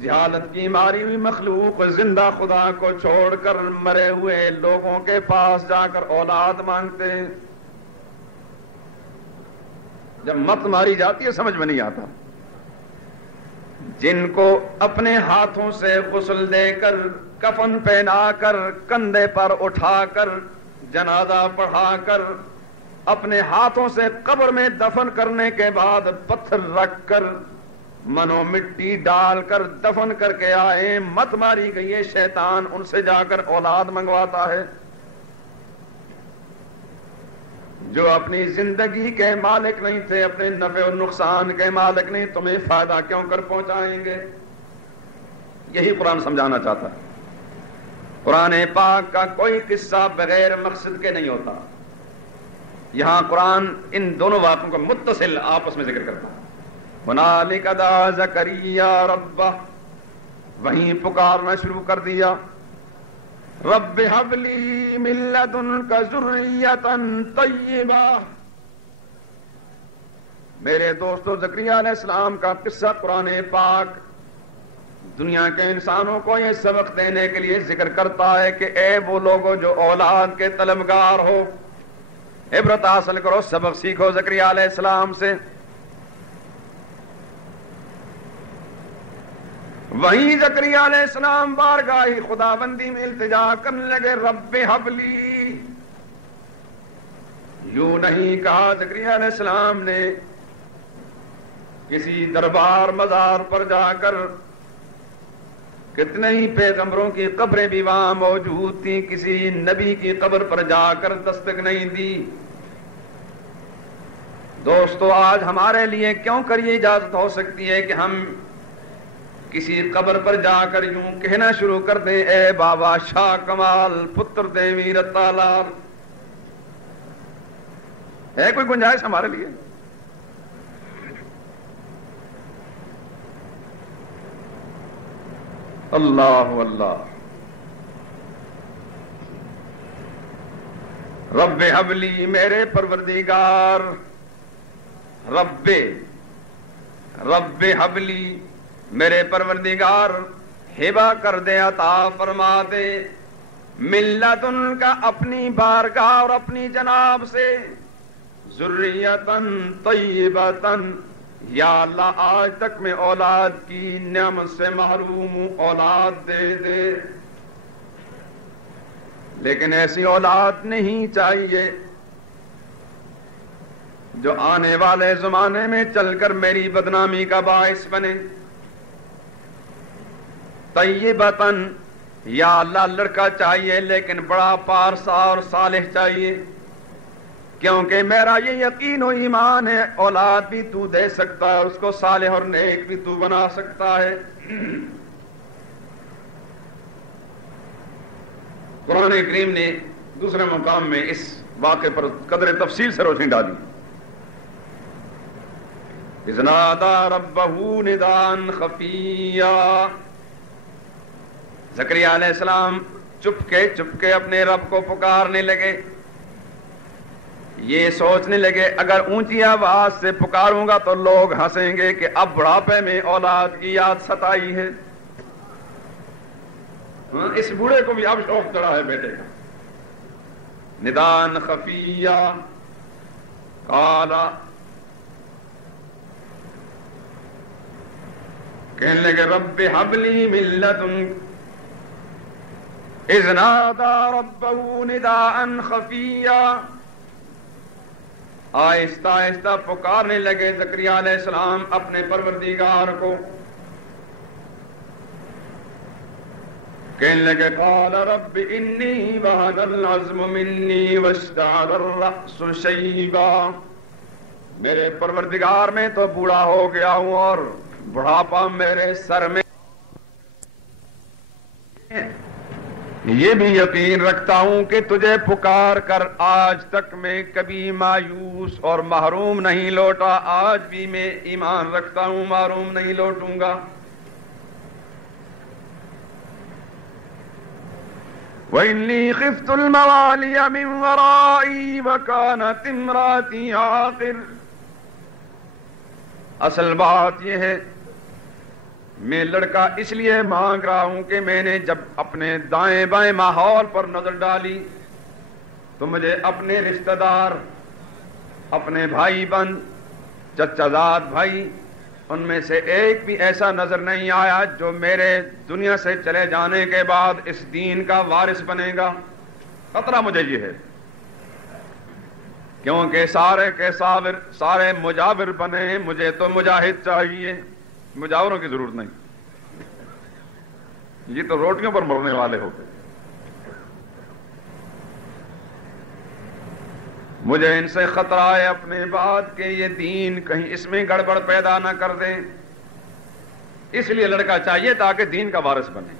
جہالت کی ماری ہوئی مخلوق زندہ خدا کو چھوڑ کر مرے ہوئے لوگوں کے پاس جا کر اولاد مانگتے ہیں۔ جب مت ماری جاتی ہے سمجھ میں نہیں آتا۔ جن کو اپنے ہاتھوں سے غسل دے کر، کفن پہنا کر، کندھے پر اٹھا کر، جنازہ پڑھا کر، اپنے ہاتھوں سے قبر میں دفن کرنے کے بعد پتھر رکھ کر، منو مٹی ڈال کر دفن کر کے آئے، مت ماری گئی ہے، شیطان ان سے جا کر اولاد منگواتا ہے۔ جو اپنی زندگی کے مالک نہیں تھے، اپنے نفع و نقصان کے مالک نہیں، تمہیں فائدہ کیوں کر پہنچائیں گے؟ یہی قرآن سمجھانا چاہتا ہے۔ قرآن پاک کا کوئی قصہ بغیر مقصد کے نہیں ہوتا۔ یہاں قرآن ان دونوں واقعوں کو متصل آپس میں ذکر کرتا ہے۔ ہنالک دعا زکریا ربہ، وہیں پکارنا شروع کر دیا، رب ہب لی من لدنک ذریۃ طیبہ، میرے دوستو، زکریا علیہ السلام کا قصہ قرآن پاک دنیا کے انسانوں کو یہ سبق دینے کے لیے ذکر کرتا ہے کہ اے وہ لوگوں جو اولاد کے طلبگار ہو، عبرت حاصل کرو، سبق سیکھو زکریا علیہ السلام سے۔ وہیں زکریا علیہ السلام بارگاہ خداوندی میں التجا کرنے لگے، رب ہب لی۔ یوں نہیں کہا زکریا علیہ السلام نے کسی دربار مزار پر جا کر، کتنے ہی پیغمبروں کی قبریں بھی وہاں موجود تھیں، کسی نبی کی قبر پر جا کر دستک نہیں دی۔ دوستو، آج ہمارے لیے کیوں کر یہ اجازت ہو سکتی ہے کہ ہم کسی قبر پر جا کر یوں کہنا شروع کر دیں، اے بابا شاہ کمال پتر دیوی رتا لال؟ ہے کوئی گنجائش ہمارے لیے؟ اللہ اللہ۔ رب حبلی، میرے پروردگار، رب حبلی، میرے پروردگار ہبہ کر دے، عطا فرما دے، ملتن کا اپنی بارگاہ اور اپنی جناب سے، ذریتن طیبتن، یا اللہ آج تک میں اولاد کی نعمت سے محروم ہوں، اولاد دے دے، لیکن ایسی اولاد نہیں چاہیے جو آنے والے زمانے میں چل کر میری بدنامی کا باعث بنے۔ طیبتن، یا اللہ لڑکا چاہیے لیکن بڑا پارسا اور صالح چاہیے، کیونکہ میرا یہ یقین و ایمان ہے اولاد بھی تو دے سکتا ہے، اس کو صالح اور نیک بھی تو بنا سکتا ہے۔ قرآن کریم نے دوسرے مقام میں اس واقعے پر قدر تفصیل سے روشنی ڈالی۔ اذ نادى ربه نداء خفيا، زکریا علیہ السلام چپکے اپنے رب کو پکارنے لگے، یہ سوچنے لگے اگر اونچی آواز سے پکاروں گا تو لوگ ہنسیں گے کہ اب بڑھاپے میں اولاد کی یاد ستائی ہے۔ اس بوڑھے کو بھی اب شوق چڑھا ہے بیٹے کا۔ ندان خفیہ، قالا، کہنے لگے رب حب لی من لدنک، اذ نادى ربه نداء خفیا، آہستہ آہستہ پکارنے لگے زکریا علیہ السلام اپنے پروردگار کو، کہنے لگے قال رب انی وهن العظم منی واشتعل الرأس شیبا، میرے پروردگار میں تو بوڑھا ہو گیا ہوں اور بڑھاپا میرے سر میں، یہ بھی یقین رکھتا ہوں کہ تجھے پکار کر آج تک میں کبھی مایوس اور محروم نہیں لوٹا، آج بھی میں ایمان رکھتا ہوں محروم نہیں لوٹوں گا۔ وَإِنِّي خِفْتُ الْمَوَالِيَ مِنْ وَرَائِي وَكَانَتِ امْرَأَتِي عَاقِرَ، اصل بات یہ ہے میں لڑکا اس لیے مانگ رہا ہوں کہ میں نے جب اپنے دائیں بائیں ماحول پر نظر ڈالی تو مجھے اپنے رشتہ دار، اپنے بھائی بہن، چچا زاد بھائی، ان میں سے ایک بھی ایسا نظر نہیں آیا جو میرے دنیا سے چلے جانے کے بعد اس دین کا وارث بنے گا۔ خطرہ مجھے یہ ہے کیونکہ سارے کے سارے مجاور بنے ہیں، مجھے تو مجاہد چاہیے، مجاوروں کی ضرورت نہیں، یہ تو روٹیوں پر مرنے والے ہوتے۔ مجھے ان سے خطرہ ہے اپنے بعد کہ یہ دین کہیں اس میں گڑبڑ پیدا نہ کر دیں، اس لیے لڑکا چاہیے تاکہ دین کا وارث بنے۔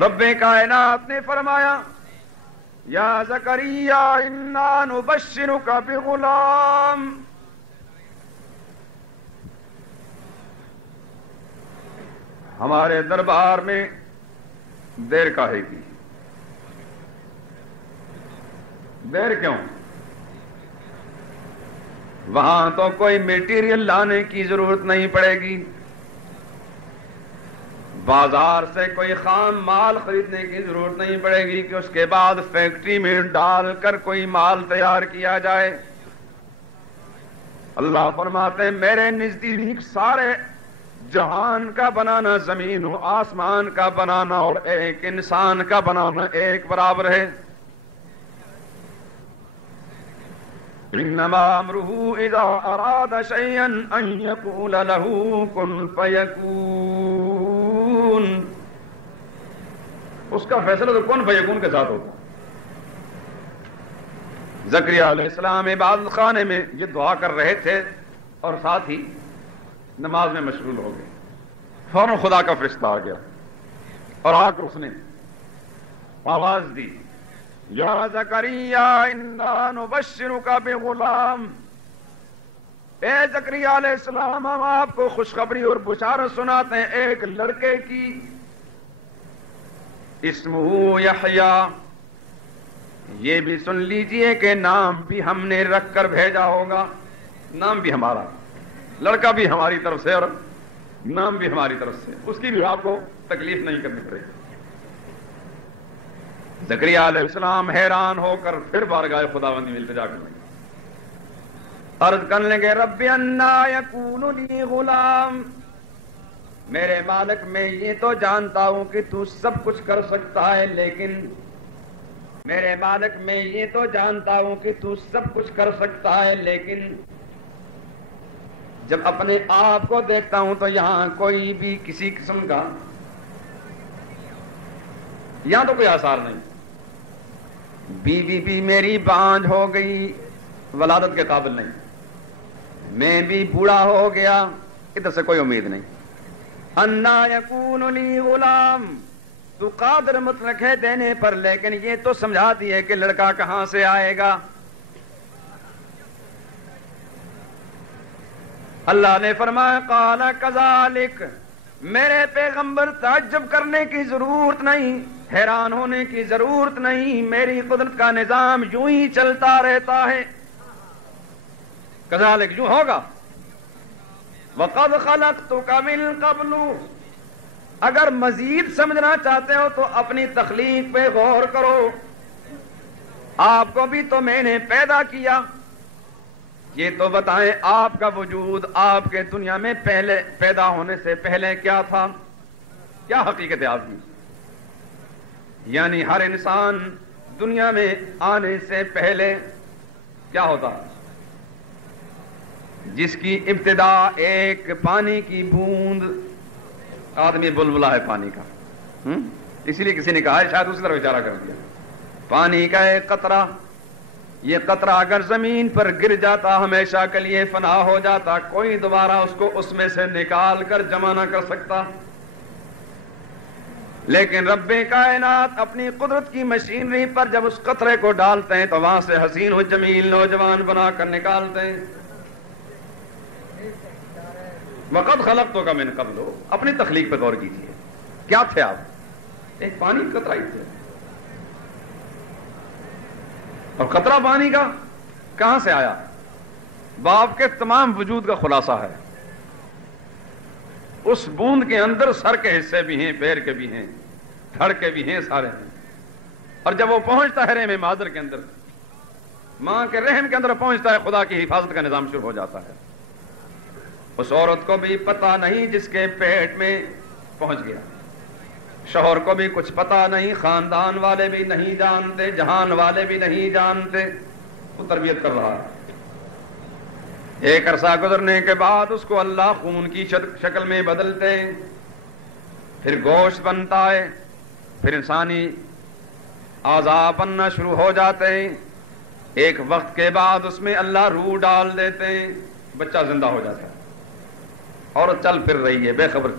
رب کائنات نے فرمایا یا زکریا انا نبشرک بغلام، ہمارے دربار میں دیر کاہے کی؟ دیر کیوں؟ وہاں تو کوئی میٹیریل لانے کی ضرورت نہیں پڑے گی، بازار سے کوئی خام مال خریدنے کی ضرورت نہیں پڑے گی کہ اس کے بعد فیکٹری میں ڈال کر کوئی مال تیار کیا جائے۔ اللہ فرماتے ہیں میرے نزدیک سارے جہان کا بنانا، زمین و آسمان کا بنانا اور ایک انسان کا بنانا ایک برابر ہے۔ انما امرہ اذا اراد شیئا ان یقول له کن فیکون، اس کا فیصلہ تو کن فیکون کے ساتھ ہوتا۔ زکریا علیہ السلام عبادت خانے میں یہ دعا کر رہے تھے اور ساتھ ہی نماز میں مشغول ہو گئے، فوراً خدا کا فرشتہ آ گیا اور آ کر اس نے آواز دی، یا زکریا انا نبشرک بغلام، اے زکریا علیہ السلام ہم آپ کو خوشخبری اور بشارت سناتے ہیں ایک لڑکے کی، اسمہ یحییٰ، یہ بھی سن لیجئے کہ نام بھی ہم نے رکھ کر بھیجا ہوگا، نام بھی ہمارا، لڑکا بھی ہماری طرف سے اور نام بھی ہماری طرف سے، اس کی بھی آپ کو تکلیف نہیں کرنی پڑے گی۔ زکریا علیہ السلام حیران ہو کر پھر بارگاہ خداوندی میں التجا کرنے لگے، عرض کرنے لگے رب انا یکون لی غلام، میرے مالک میں یہ تو جانتا ہوں کہ تو سب کچھ کر سکتا ہے، لیکن میرے مالک میں یہ تو جانتا ہوں کہ تو سب کچھ کر سکتا ہے، لیکن جب اپنے آپ کو دیکھتا ہوں تو یہاں کوئی بھی کسی قسم کا یہاں تو کوئی آثار نہیں، بیوی بھی میری بانجھ ہو گئی، ولادت کے قابل نہیں، میں بھی بوڑھا ہو گیا، ادھر سے کوئی امید نہیں۔ انا یکون لی غلام، تو قادر مطلق ہے دینے پر، لیکن یہ تو سمجھاتی ہے کہ لڑکا کہاں سے آئے گا۔ اللہ نے فرمایا قال کذالک، میرے پیغمبر تعجب کرنے کی ضرورت نہیں، حیران ہونے کی ضرورت نہیں، میری قدرت کا نظام یوں ہی چلتا رہتا ہے، کذالک یوں ہوگا۔ وقد خلقتک من قبل، اگر مزید سمجھنا چاہتے ہو تو اپنی تخلیق پہ غور کرو، آپ کو بھی تو میں نے پیدا کیا، یہ تو بتائیں آپ کا وجود آپ کے دنیا میں پہلے پیدا ہونے سے پہلے کیا تھا، کیا حقیقت ہے آپ کی؟ یعنی ہر انسان دنیا میں آنے سے پہلے کیا ہوتا، جس کی ابتدا ایک پانی کی بوند، آدمی بلبلا ہے پانی کا، اسی لیے کسی نے کہا ہے، شاید اسی طرح اشارہ کر دیا، پانی کا ایک قطرہ، یہ قطرہ اگر زمین پر گر جاتا ہمیشہ کے لیے فنا ہو جاتا، کوئی دوبارہ اس کو اس میں سے نکال کر جمع نہ کر سکتا، لیکن رب کائنات اپنی قدرت کی مشینری پر جب اس قطرے کو ڈالتے ہیں تو وہاں سے حسین و جمیل نوجوان بنا کر نکالتے ہیں۔ وقد خلقتک من قبل، اپنی تخلیق پہ غور کیجیے، کیا تھے آپ؟ ایک پانی کا قطرہ ہی تھے، اور قطرہ پانی کا کہاں سے آیا؟ باپ کے تمام وجود کا خلاصہ ہے، اس بوند کے اندر سر کے حصے بھی ہیں، پیر کے بھی ہیں، دھڑ کے بھی ہیں، سارے ہیں، اور جب وہ پہنچتا ہے رحم مادر کے اندر، ماں کے رحم کے اندر پہنچتا ہے، خدا کی حفاظت کا نظام شروع ہو جاتا ہے۔ اس عورت کو بھی پتہ نہیں جس کے پیٹ میں پہنچ گیا، شوہر کو بھی کچھ پتہ نہیں، خاندان والے بھی نہیں جانتے، جہان والے بھی نہیں جانتے، وہ تربیت کر رہا ہے۔ ایک عرصہ گزرنے کے بعد اس کو اللہ خون کی شکل میں بدلتے ہیں، پھر گوشت بنتا ہے، پھر انسانی اعضاء بننا شروع ہو جاتے ہیں، ایک وقت کے بعد اس میں اللہ روح ڈال دیتے ہیں، بچہ زندہ ہو جاتا ہے، اور چل پھر رہی ہے بے خبر۔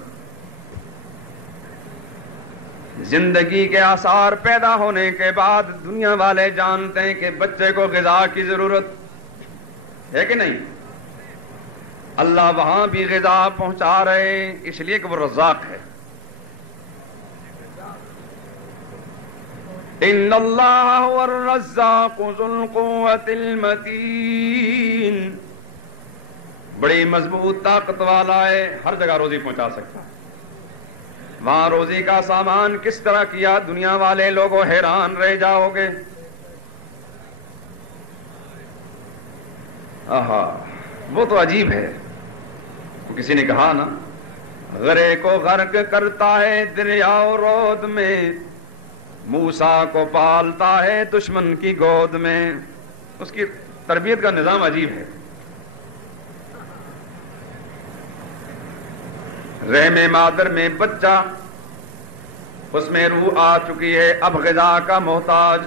زندگی کے آثار پیدا ہونے کے بعد دنیا والے جانتے ہیں کہ بچے کو غذا کی ضرورت ہے کہ نہیں، اللہ وہاں بھی غذا پہنچا رہے ہیں، اس لیے کہ وہ رزاق ہے۔ ان اللہ هو الرزاق ذو القوة المتین، بڑی مضبوط طاقت والا ہے، ہر جگہ روزی پہنچا سکتا ہے۔ وہاں روزی کا سامان کس طرح کیا، دنیا والے لوگوں حیران رہ جاؤ گے۔ آہا، وہ تو عجیب ہے۔ کسی نے کہا نا، غرے کو غرق کرتا ہے دریا و رود میں، موسیٰ کو پالتا ہے دشمن کی گود میں۔ اس کی تربیت کا نظام عجیب ہے۔ رحم مادر میں بچہ، اس میں روح آ چکی ہے، اب غذا کا محتاج۔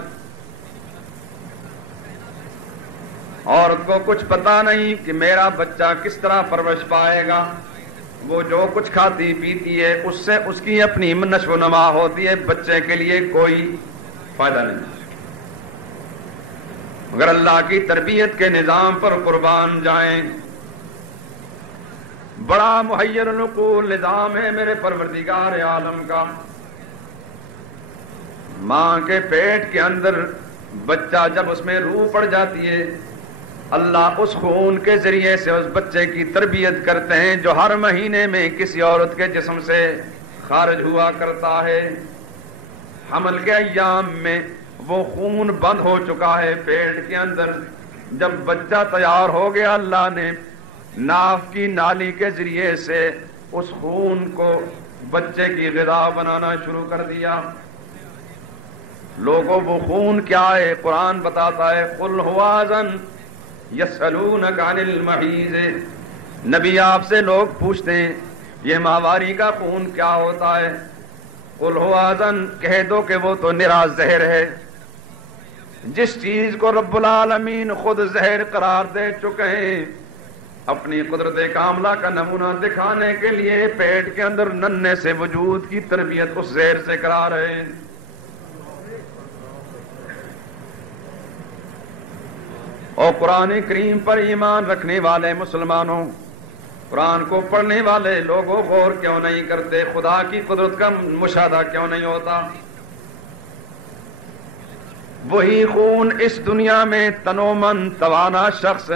عورت کو کچھ پتا نہیں کہ میرا بچہ کس طرح پرورش پائے گا۔ وہ جو کچھ کھاتی پیتی ہے اس سے اس کی اپنی نشو و نما ہوتی ہے، بچے کے لیے کوئی فائدہ نہیں۔ مگر اللہ کی تربیت کے نظام پر قربان جائیں، بڑا محیر العقول نظام ہے میرے پروردگار عالم کا۔ ماں کے پیٹ کے اندر بچہ جب اس میں روح پڑ جاتی ہے، اللہ اس خون کے ذریعے سے اس بچے کی تربیت کرتے ہیں جو ہر مہینے میں کسی عورت کے جسم سے خارج ہوا کرتا ہے۔ حمل کے ایام میں وہ خون بند ہو چکا ہے پیٹ کے اندر۔ جب بچہ تیار ہو گیا، اللہ نے ناف کی نالی کے ذریعے سے اس خون کو بچے کی غذا بنانا شروع کر دیا۔ لوگوں وہ خون کیا ہے؟ قرآن بتاتا ہے قل هو اذن یسألونک عن المحیض۔ نبی آپ سے لوگ پوچھتے ہیں یہ ماہواری کا خون کیا ہوتا ہے؟ قل هو اذن، کہہ دو کہ وہ تو نرا زہر ہے۔ جس چیز کو رب العالمین خود زہر قرار دے چکے ہیں، اپنی قدرت کاملہ کا نمونہ دکھانے کے لیے پیٹ کے اندر ننھے سے وجود کی تربیت اس زہر سے کرا رہے ہیں۔ اور قرآن کریم پر ایمان رکھنے والے مسلمانوں، قرآن کو پڑھنے والے لوگوں غور کیوں نہیں کرتے؟ خدا کی قدرت کا مشاہدہ کیوں نہیں ہوتا؟ وہی خون اس دنیا میں تنومن توانا شخص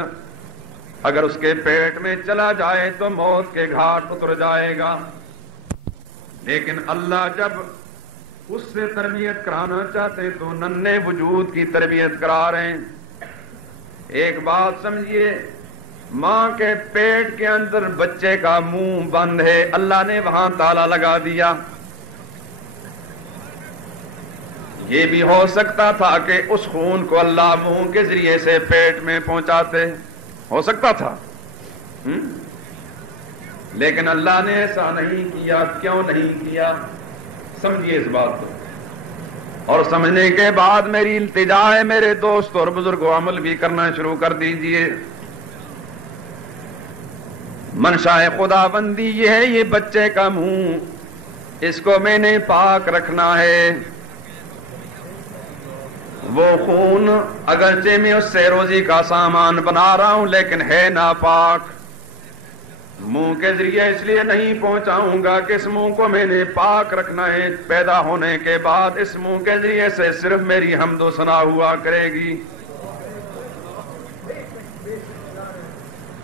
اگر اس کے پیٹ میں چلا جائے تو موت کے گھاٹ اتر جائے گا، لیکن اللہ جب اس سے تربیت کرانا چاہتے تو ننھے وجود کی تربیت کرا رہے ہیں۔ ایک بات سمجھیے، ماں کے پیٹ کے اندر بچے کا منہ بند ہے، اللہ نے وہاں تالا لگا دیا۔ یہ بھی ہو سکتا تھا کہ اس خون کو اللہ منہ کے ذریعے سے پیٹ میں پہنچاتے، ہو سکتا تھا، لیکن اللہ نے ایسا نہیں کیا۔ کیوں نہیں کیا؟ سمجھیے اس بات کو، اور سمجھنے کے بعد میری التجا ہے میرے دوست اور بزرگوں، عمل بھی کرنا شروع کر دیجئے۔ منشاء خدا بندی یہ ہے، یہ بچے کا منہ، اس کو میں نے پاک رکھنا ہے۔ وہ خون اگرچہ میں اس سے روزی کا سامان بنا رہا ہوں لیکن ہے ناپاک۔ منہ کے ذریعے اس لیے نہیں پہنچاؤں گا کہ اس منہ کو میں نے پاک رکھنا ہے، پیدا ہونے کے بعد اس منہ کے ذریعے سے صرف میری حمد و ثنا ہوا کرے گی۔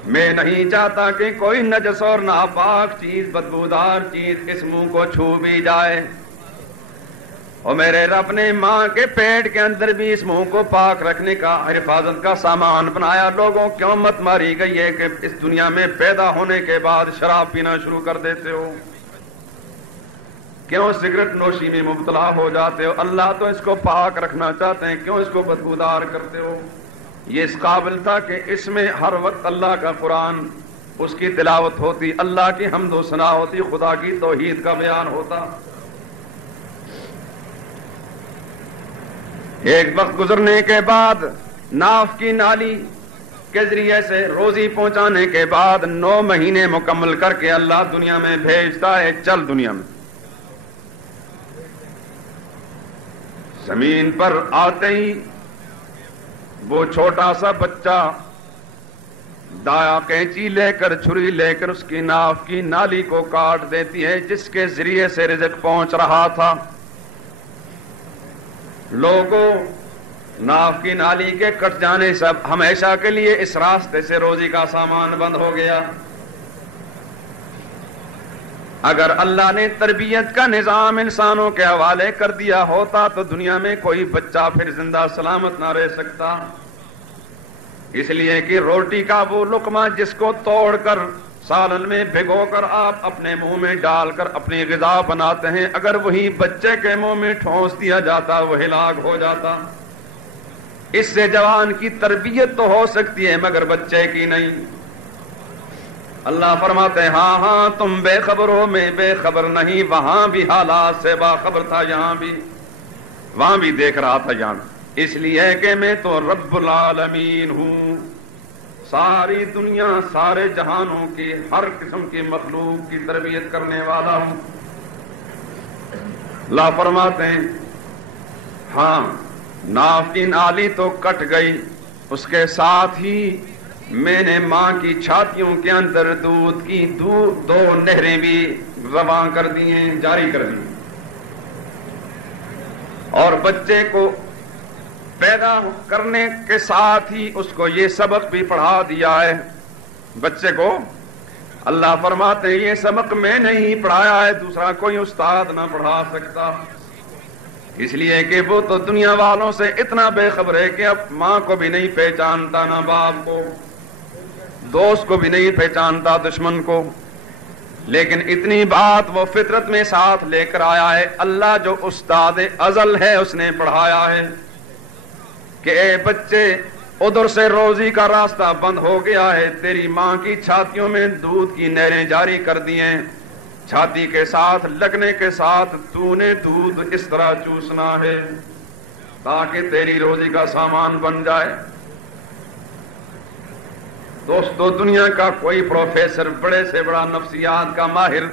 میں نہیں چاہتا کہ کوئی نجس اور ناپاک چیز، بدبودار چیز اس منہ کو چھو بھی جائے۔ اور میرے رب نے ماں کے پیٹ کے اندر بھی اس منہ کو پاک رکھنے کا حفاظت کا سامان بنایا۔ لوگوں کیوں مت ماری گئی ہے کہ اس دنیا میں پیدا ہونے کے بعد شراب پینا شروع کر دیتے ہو؟ کیوں سگریٹ نوشی میں مبتلا ہو جاتے ہو؟ اللہ تو اس کو پاک رکھنا چاہتے ہیں، کیوں اس کو بدبودار کرتے ہو؟ یہ اس قابل تھا کہ اس میں ہر وقت اللہ کا قرآن، اس کی تلاوت ہوتی، اللہ کی حمد و ثنا ہوتی، خدا کی توحید کا بیان ہوتا۔ ایک وقت گزرنے کے بعد ناف کی نالی کے ذریعے سے روزی پہنچانے کے بعد 9 مہینے مکمل کر کے اللہ دنیا میں بھیجتا ہے، چل دنیا میں۔ زمین پر آتے ہی وہ چھوٹا سا بچہ دایا کینچی لے کر، چھری لے کر اس کی ناف کی نالی کو کاٹ دیتی ہے جس کے ذریعے سے رزق پہنچ رہا تھا۔ لوگوں ناف کی نالی کے کٹ جانے سے ہمیشہ کے لیے اس راستے سے روزی کا سامان بند ہو گیا۔ اگر اللہ نے تربیت کا نظام انسانوں کے حوالے کر دیا ہوتا تو دنیا میں کوئی بچہ پھر زندہ سلامت نہ رہ سکتا، اس لیے کہ روٹی کا وہ لقمہ جس کو توڑ کر سالن میں بھگو کر آپ اپنے منہ میں ڈال کر اپنی غذا بناتے ہیں، اگر وہی بچے کے منہ میں ٹھونس دیا جاتا وہ ہلاک ہو جاتا۔ اس سے جوان کی تربیت تو ہو سکتی ہے مگر بچے کی نہیں۔ اللہ فرماتے ہیں ہاں ہاں تم بے خبر ہو، میں بے خبر نہیں، وہاں بھی حالات سے باخبر تھا، یہاں بھی، وہاں بھی دیکھ رہا تھا جان، اس لیے کہ میں تو رب العالمین ہوں، ساری دنیا سارے جہانوں کی ہر قسم کی مخلوق کی تربیت کرنے والا ہوں۔ اللہ فرماتے ہیں ہاں ناف کی نالی تو کٹ گئی، اس کے ساتھ ہی میں نے ماں کی چھاتیوں کے اندر دودھ کی دو نہریں بھی رواں کر دی ہیں، جاری کر دی، اور بچے کو پیدا کرنے کے ساتھ ہی اس کو یہ سبق بھی پڑھا دیا ہے۔ بچے کو اللہ فرماتے ہیں یہ سبق میں نہیں پڑھایا ہے، دوسرا کوئی استاد نہ پڑھا سکتا، اس لیے کہ وہ تو دنیا والوں سے اتنا بے خبر ہے کہ اب ماں کو بھی نہیں پہچانتا، نہ باپ کو، دوست کو بھی نہیں پہچانتا، دشمن کو، لیکن اتنی بات وہ فطرت میں ساتھ لے کر آیا ہے۔ اللہ جو استاد ازل ہے اس نے پڑھایا ہے کہ اے بچے ادھر سے روزی کا راستہ بند ہو گیا ہے، تیری ماں کی چھاتیوں میں دودھ کی نہریں جاری کر دی ہیں، چھاتی کے ساتھ لگنے کے ساتھ تو نے دودھ اس طرح چوسنا ہے تاکہ تیری روزی کا سامان بن جائے۔ دوستو دنیا کا کوئی پروفیسر، بڑے سے بڑا نفسیات کا ماہر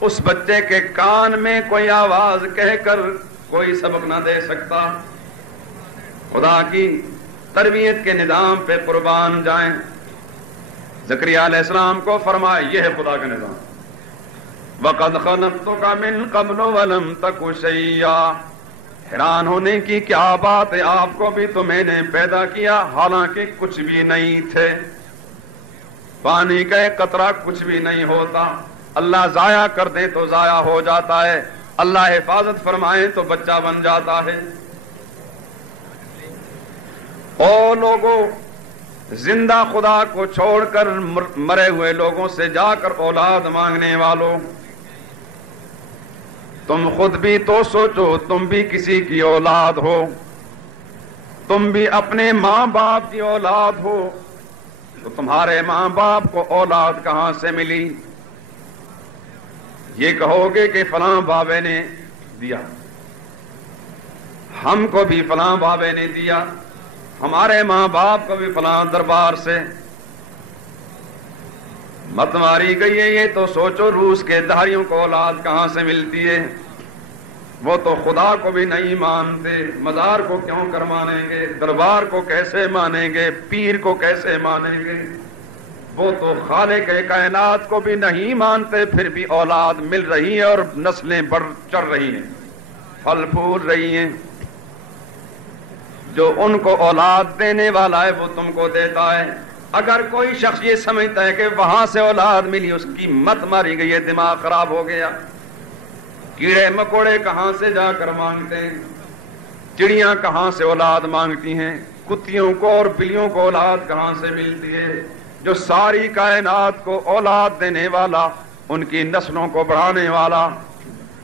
اس بچے کے کان میں کوئی آواز کہہ کر کوئی سبق نہ دے سکتا۔ خدا کی تربیت کے نظام پہ قربان جائیں۔ زکریا علیہ السلام کو فرمایا یہ ہے خدا کا نظام، وَقَدْ خَلَقْتُكَ مِنْ قَبْلُ وَلَمْ تَكُ شَيْئًا۔ حیران ہونے کی کیا بات ہے، آپ کو بھی تو میں نے پیدا کیا حالانکہ کچھ بھی نہیں تھے، پانی کا ایک قطرہ کچھ بھی نہیں ہوتا، اللہ ضائع کر دے تو ضائع ہو جاتا ہے، اللہ حفاظت فرمائے تو بچہ بن جاتا ہے۔ او لوگوں، زندہ خدا کو چھوڑ کر مرے ہوئے لوگوں سے جا کر اولاد مانگنے والوں، تم خود بھی تو سوچو، تم بھی کسی کی اولاد ہو، تم بھی اپنے ماں باپ کی اولاد ہو، تو تمہارے ماں باپ کو اولاد کہاں سے ملی؟ یہ کہو گے کہ فلاں بابے نے دیا، ہم کو بھی فلاں بابے نے دیا، ہمارے ماں باپ کو بھی فلاں دربار سے مت ماری گئی ہے۔ یہ تو سوچو روس کے دہریوں کو اولاد کہاں سے ملتی ہے، وہ تو خدا کو بھی نہیں مانتے، مزار کو کیوں کر مانیں گے، دربار کو کیسے مانیں گے، پیر کو کیسے مانیں گے، وہ تو خالق کائنات کو بھی نہیں مانتے، پھر بھی اولاد مل رہی ہے اور نسلیں بڑھ چڑھ رہی ہیں، پھل پھول رہی ہیں۔ جو ان کو اولاد دینے والا ہے وہ تم کو دیتا ہے۔ اگر کوئی شخص یہ سمجھتا ہے کہ وہاں سے اولاد ملی، اس کی مت ماری گئی ہے، دماغ خراب ہو گیا۔ کیڑے مکوڑے کہاں سے جا کر مانگتے ہیں، چڑیاں کہاں سے اولاد مانگتی ہیں، کتیوں کو اور بلیوں کو اولاد کہاں سے ملتی ہے؟ جو ساری کائنات کو اولاد دینے والا، ان کی نسلوں کو بڑھانے والا،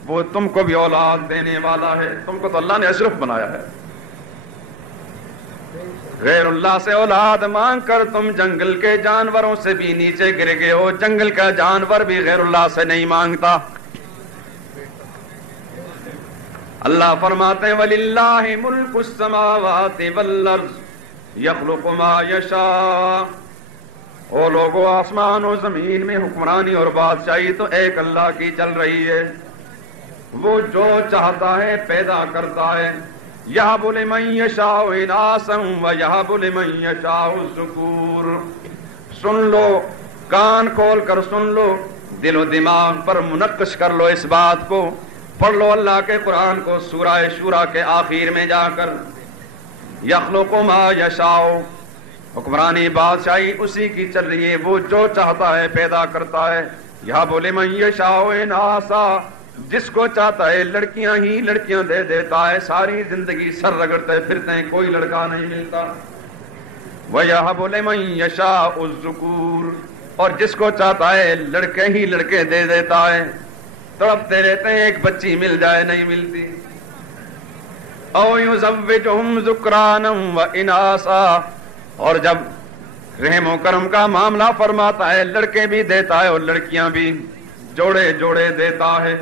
وہ تم کو بھی اولاد دینے والا ہے۔ تم کو تو اللہ نے اشرف بنایا ہے۔ غیر اللہ سے اولاد مانگ کر تم جنگل کے جانوروں سے بھی نیچے گر گئے ہو، جنگل کا جانور بھی غیر اللہ سے نہیں مانگتا۔ اللہ فرماتے ہیں وَلِلَّهِ مُلْكُ السَّمَاوَاتِ وَالْأَرْضِ يَخْلُقُ مَا يَشَاءُ۔ او لوگو، آسمان و زمین میں حکمرانی اور بادشاہی تو ایک اللہ کی چل رہی ہے، وہ جو چاہتا ہے پیدا کرتا ہے۔ یہب لمن یشاء اناسا ویہب لمن یشاء الذکور۔ سن لو، کان کھول کر سن لو، دل و دماغ پر منقش کر لو اس بات کو، پڑھ لو اللہ کے قرآن کو سورہ شورى کے آخر میں جا کر۔ یخلق ما یشاء، حکمرانی بادشاہی اسی کی چل رہی ہے، وہ جو چاہتا ہے پیدا کرتا ہے۔ یہب لمن یشاء اناسا، جس کو چاہتا ہے لڑکیاں ہی لڑکیاں دے دیتا ہے، ساری زندگی سر رگڑتے پھرتے ہیں، کوئی لڑکا نہیں ملتا۔ وَيَهَبُ لِمَن يَشَاءُ الذُّكُورَ، اور جس کو چاہتا ہے لڑکے ہی لڑکے دے دیتا ہے، تڑپتے رہتے ہیں ایک بچی مل جائے نہیں ملتی۔ أَوْ يُزَوِّجُهُمْ ذُكْرَانًا وَإِنَاثًا، اور جب رحم و کرم کا معاملہ فرماتا ہے لڑکے بھی دیتا ہے اور لڑکیاں بھی، جوڑے جوڑے دیتا ہے۔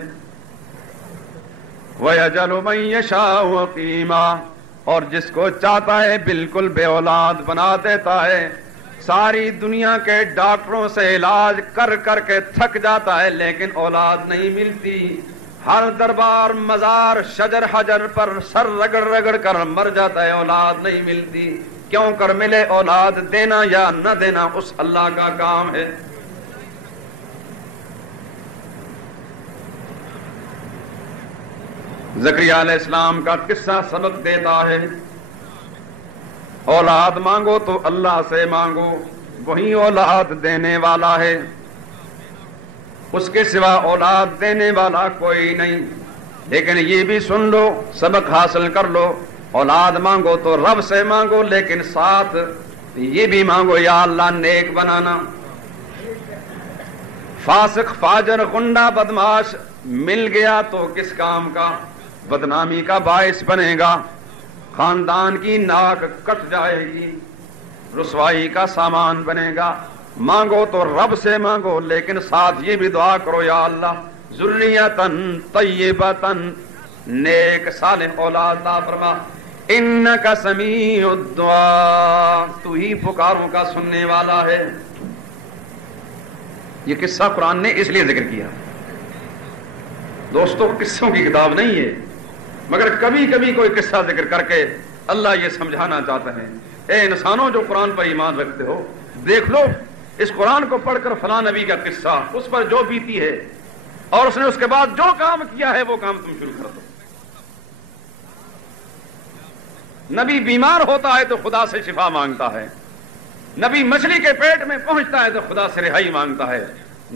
وَيَجْعَلُ مَن يَشَاءُ عَقِيمًا، اور جس کو چاہتا ہے بالکل بے اولاد بنا دیتا ہے۔ ساری دنیا کے ڈاکٹروں سے علاج کر کر کے تھک جاتا ہے لیکن اولاد نہیں ملتی، ہر دربار مزار شجر حجر پر سر رگڑ رگڑ کر مر جاتا ہے، اولاد نہیں ملتی۔ کیوں کر ملے اولاد؟ دینا یا نہ دینا اس اللہ کا کام ہے۔ زکریا علیہ السلام کا قصہ سبق دیتا ہے، اولاد مانگو تو اللہ سے مانگو، وہی اولاد دینے والا ہے، اس کے سوا اولاد دینے والا کوئی نہیں۔ لیکن یہ بھی سن لو، سبق حاصل کر لو، اولاد مانگو تو رب سے مانگو، لیکن ساتھ یہ بھی مانگو یا اللہ نیک بنانا۔ فاسق فاجر غنڈہ بدماش مل گیا تو کس کام کا؟ بدنامی کا باعث بنے گا، خاندان کی ناک کٹ جائے گی، رسوائی کا سامان بنے گا۔ مانگو تو رب سے مانگو، لیکن ساتھ یہ بھی دعا کرو یا اللہ ذریۃً طیبۃً، نیک صالح اولاد عطا فرما، انک سمیع الدعاء، تو ہی پکاروں کا سننے والا ہے۔ یہ قصہ قرآن نے اس لیے ذکر کیا، دوستوں قصوں کی کتاب نہیں ہے، مگر کبھی کبھی کوئی قصہ ذکر کر کے اللہ یہ سمجھانا چاہتا ہے، اے انسانوں جو قرآن پر ایمان رکھتے ہو، دیکھ لو اس قرآن کو پڑھ کر فلاں نبی کا قصہ، اس پر جو بیتی ہے اور اس نے اس کے بعد جو کام کیا ہے وہ کام تم شروع کر دو۔ نبی بیمار ہوتا ہے تو خدا سے شفا مانگتا ہے، نبی مچھلی کے پیٹ میں پہنچتا ہے تو خدا سے رہائی مانگتا ہے،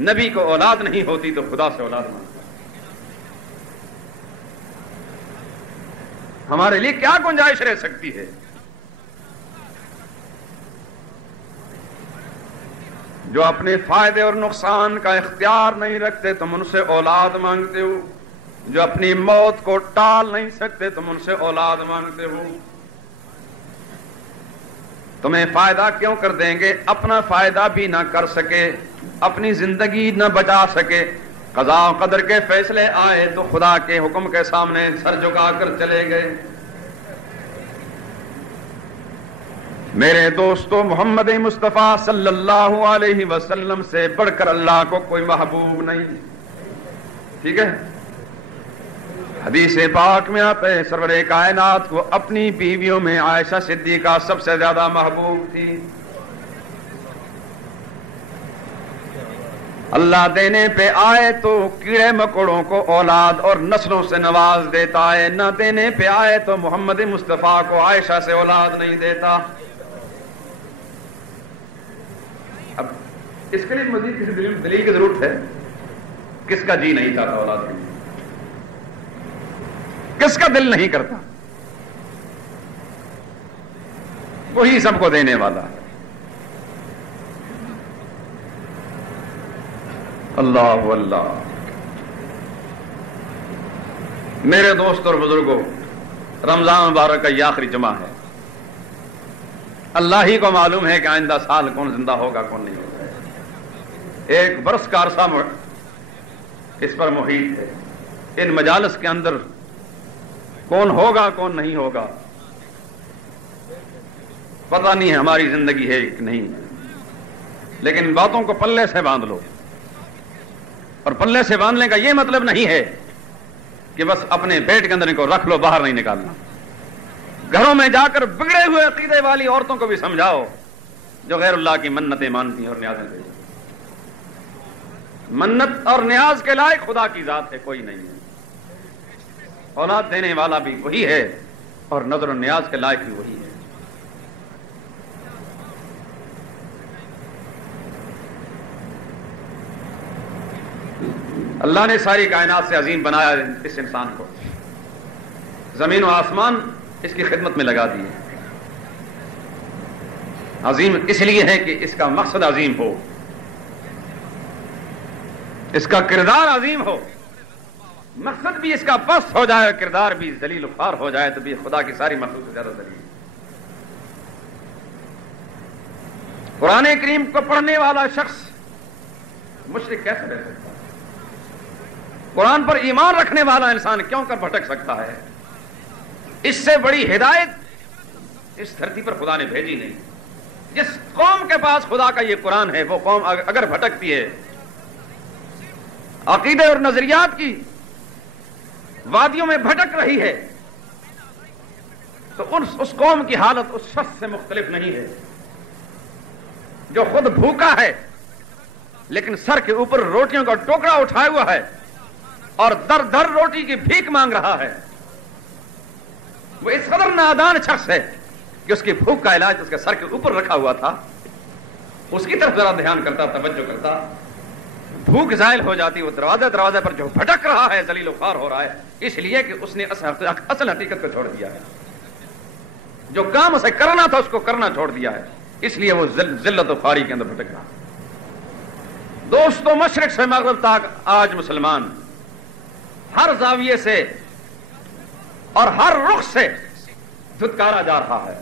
نبی کو اولاد نہیں ہوتی تو خدا سے اولاد مانگتا ہے۔ ہمارے لیے کیا گنجائش رہ سکتی ہے؟ جو اپنے فائدے اور نقصان کا اختیار نہیں رکھتے تم ان سے اولاد مانگتے ہو، جو اپنی موت کو ٹال نہیں سکتے تم ان سے اولاد مانگتے ہو۔ تمہیں فائدہ کیوں کر دیں گے؟ اپنا فائدہ بھی نہ کر سکے، اپنی زندگی نہ بچا سکے، قضاء و قدر کے فیصلے آئے تو خدا کے حکم کے سامنے سر جھکا کر چلے گئے۔ میرے دوستو، محمد مصطفیٰ صلی اللہ علیہ وسلم سے بڑھ کر اللہ کو کوئی محبوب نہیں، ٹھیک ہے؟ حدیث پاک میں آتا ہے سرور کائنات کو اپنی بیویوں میں عائشہ صدیقہ سب سے زیادہ محبوب تھی۔ اللہ دینے پہ آئے تو کیڑے مکوڑوں کو اولاد اور نسلوں سے نواز دیتا ہے، نہ دینے پہ آئے تو محمد مصطفیٰ کو عائشہ سے اولاد نہیں دیتا۔ اب اس کے لیے مزید کسی دلیل کی ضرورت ہے؟ کس کا جی نہیں چاہتا اولاد کے لیے؟ کس کا دل نہیں کرتا؟ وہی سب کو دینے والا ہے۔ اللہ اللہ۔ میرے دوست اور بزرگوں، رمضان مبارک کا یہ آخری جمعہ ہے، اللہ ہی کو معلوم ہے کہ آئندہ سال کون زندہ ہوگا کون نہیں ہوگا۔ ایک برس کا عرصہ اس پر محیط ہے، ان مجالس کے اندر کون ہوگا کون نہیں ہوگا پتہ نہیں ہے، ہماری زندگی ہے کہ نہیں، لیکن باتوں کو پلے سے باندھ لو۔ اور پلے سے باندھنے کا یہ مطلب نہیں ہے کہ بس اپنے پیٹ کے اندر ان کو رکھ لو، باہر نہیں نکالنا۔ گھروں میں جا کر بگڑے ہوئے عقیدے والی عورتوں کو بھی سمجھاؤ جو غیر اللہ کی منتیں مانتی ہیں اور نیازیں کرتی ہیں۔ منت اور نیاز کے لائق خدا کی ذات ہے، کوئی نہیں ہے۔ اولاد دینے والا بھی وہی ہے اور نظر و نیاز کے لائق بھی وہی ہے۔ اللہ نے ساری کائنات سے عظیم بنایا اس انسان کو، زمین و آسمان اس کی خدمت میں لگا دیے۔ عظیم اس لیے ہے کہ اس کا مقصد عظیم ہو، اس کا کردار عظیم ہو، مقصد بھی اس کا پست ہو جائے، کردار بھی ذلیل و خوار ہو جائے تو بھی خدا کی ساری مخلوق سے زیادہ ذلیل۔ قرآن کریم کو پڑھنے والا شخص مشرک کیسے رہ سکتا ہے؟ قرآن پر ایمان رکھنے والا انسان کیوں کر بھٹک سکتا ہے؟ اس سے بڑی ہدایت اس دھرتی پر خدا نے بھیجی نہیں۔ جس قوم کے پاس خدا کا یہ قرآن ہے وہ قوم اگر بھٹکتی ہے، عقیدے اور نظریات کی وادیوں میں بھٹک رہی ہے، تو اس قوم کی حالت اس شخص سے مختلف نہیں ہے جو خود بھوکا ہے لیکن سر کے اوپر روٹیوں کا ٹوکرا اٹھایا ہوا ہے اور در در روٹی کی بھیک مانگ رہا ہے۔ وہ اس قدر نادان شخص ہے کہ اس کی بھوک کا علاج اس کے سر کے اوپر رکھا ہوا تھا، اس کی طرف ذرا دھیان کرتا، توجہ کرتا، بھوک زائل ہو جاتی۔ وہ دروازے پر جو بھٹک رہا ہے، ذلیل و خوار ہو رہا ہے، اس لیے کہ اس نے اصل حقیقت کو چھوڑ دیا ہے، جو کام اسے کرنا تھا اس کو کرنا چھوڑ دیا ہے، اس لیے وہ ذلت و خواری کے اندر بھٹک رہا۔ دوستو، مشرق سے مغرب تک آج مسلمان ہر زاویے سے اور ہر رخ سے دھتکارا جا رہا ہے۔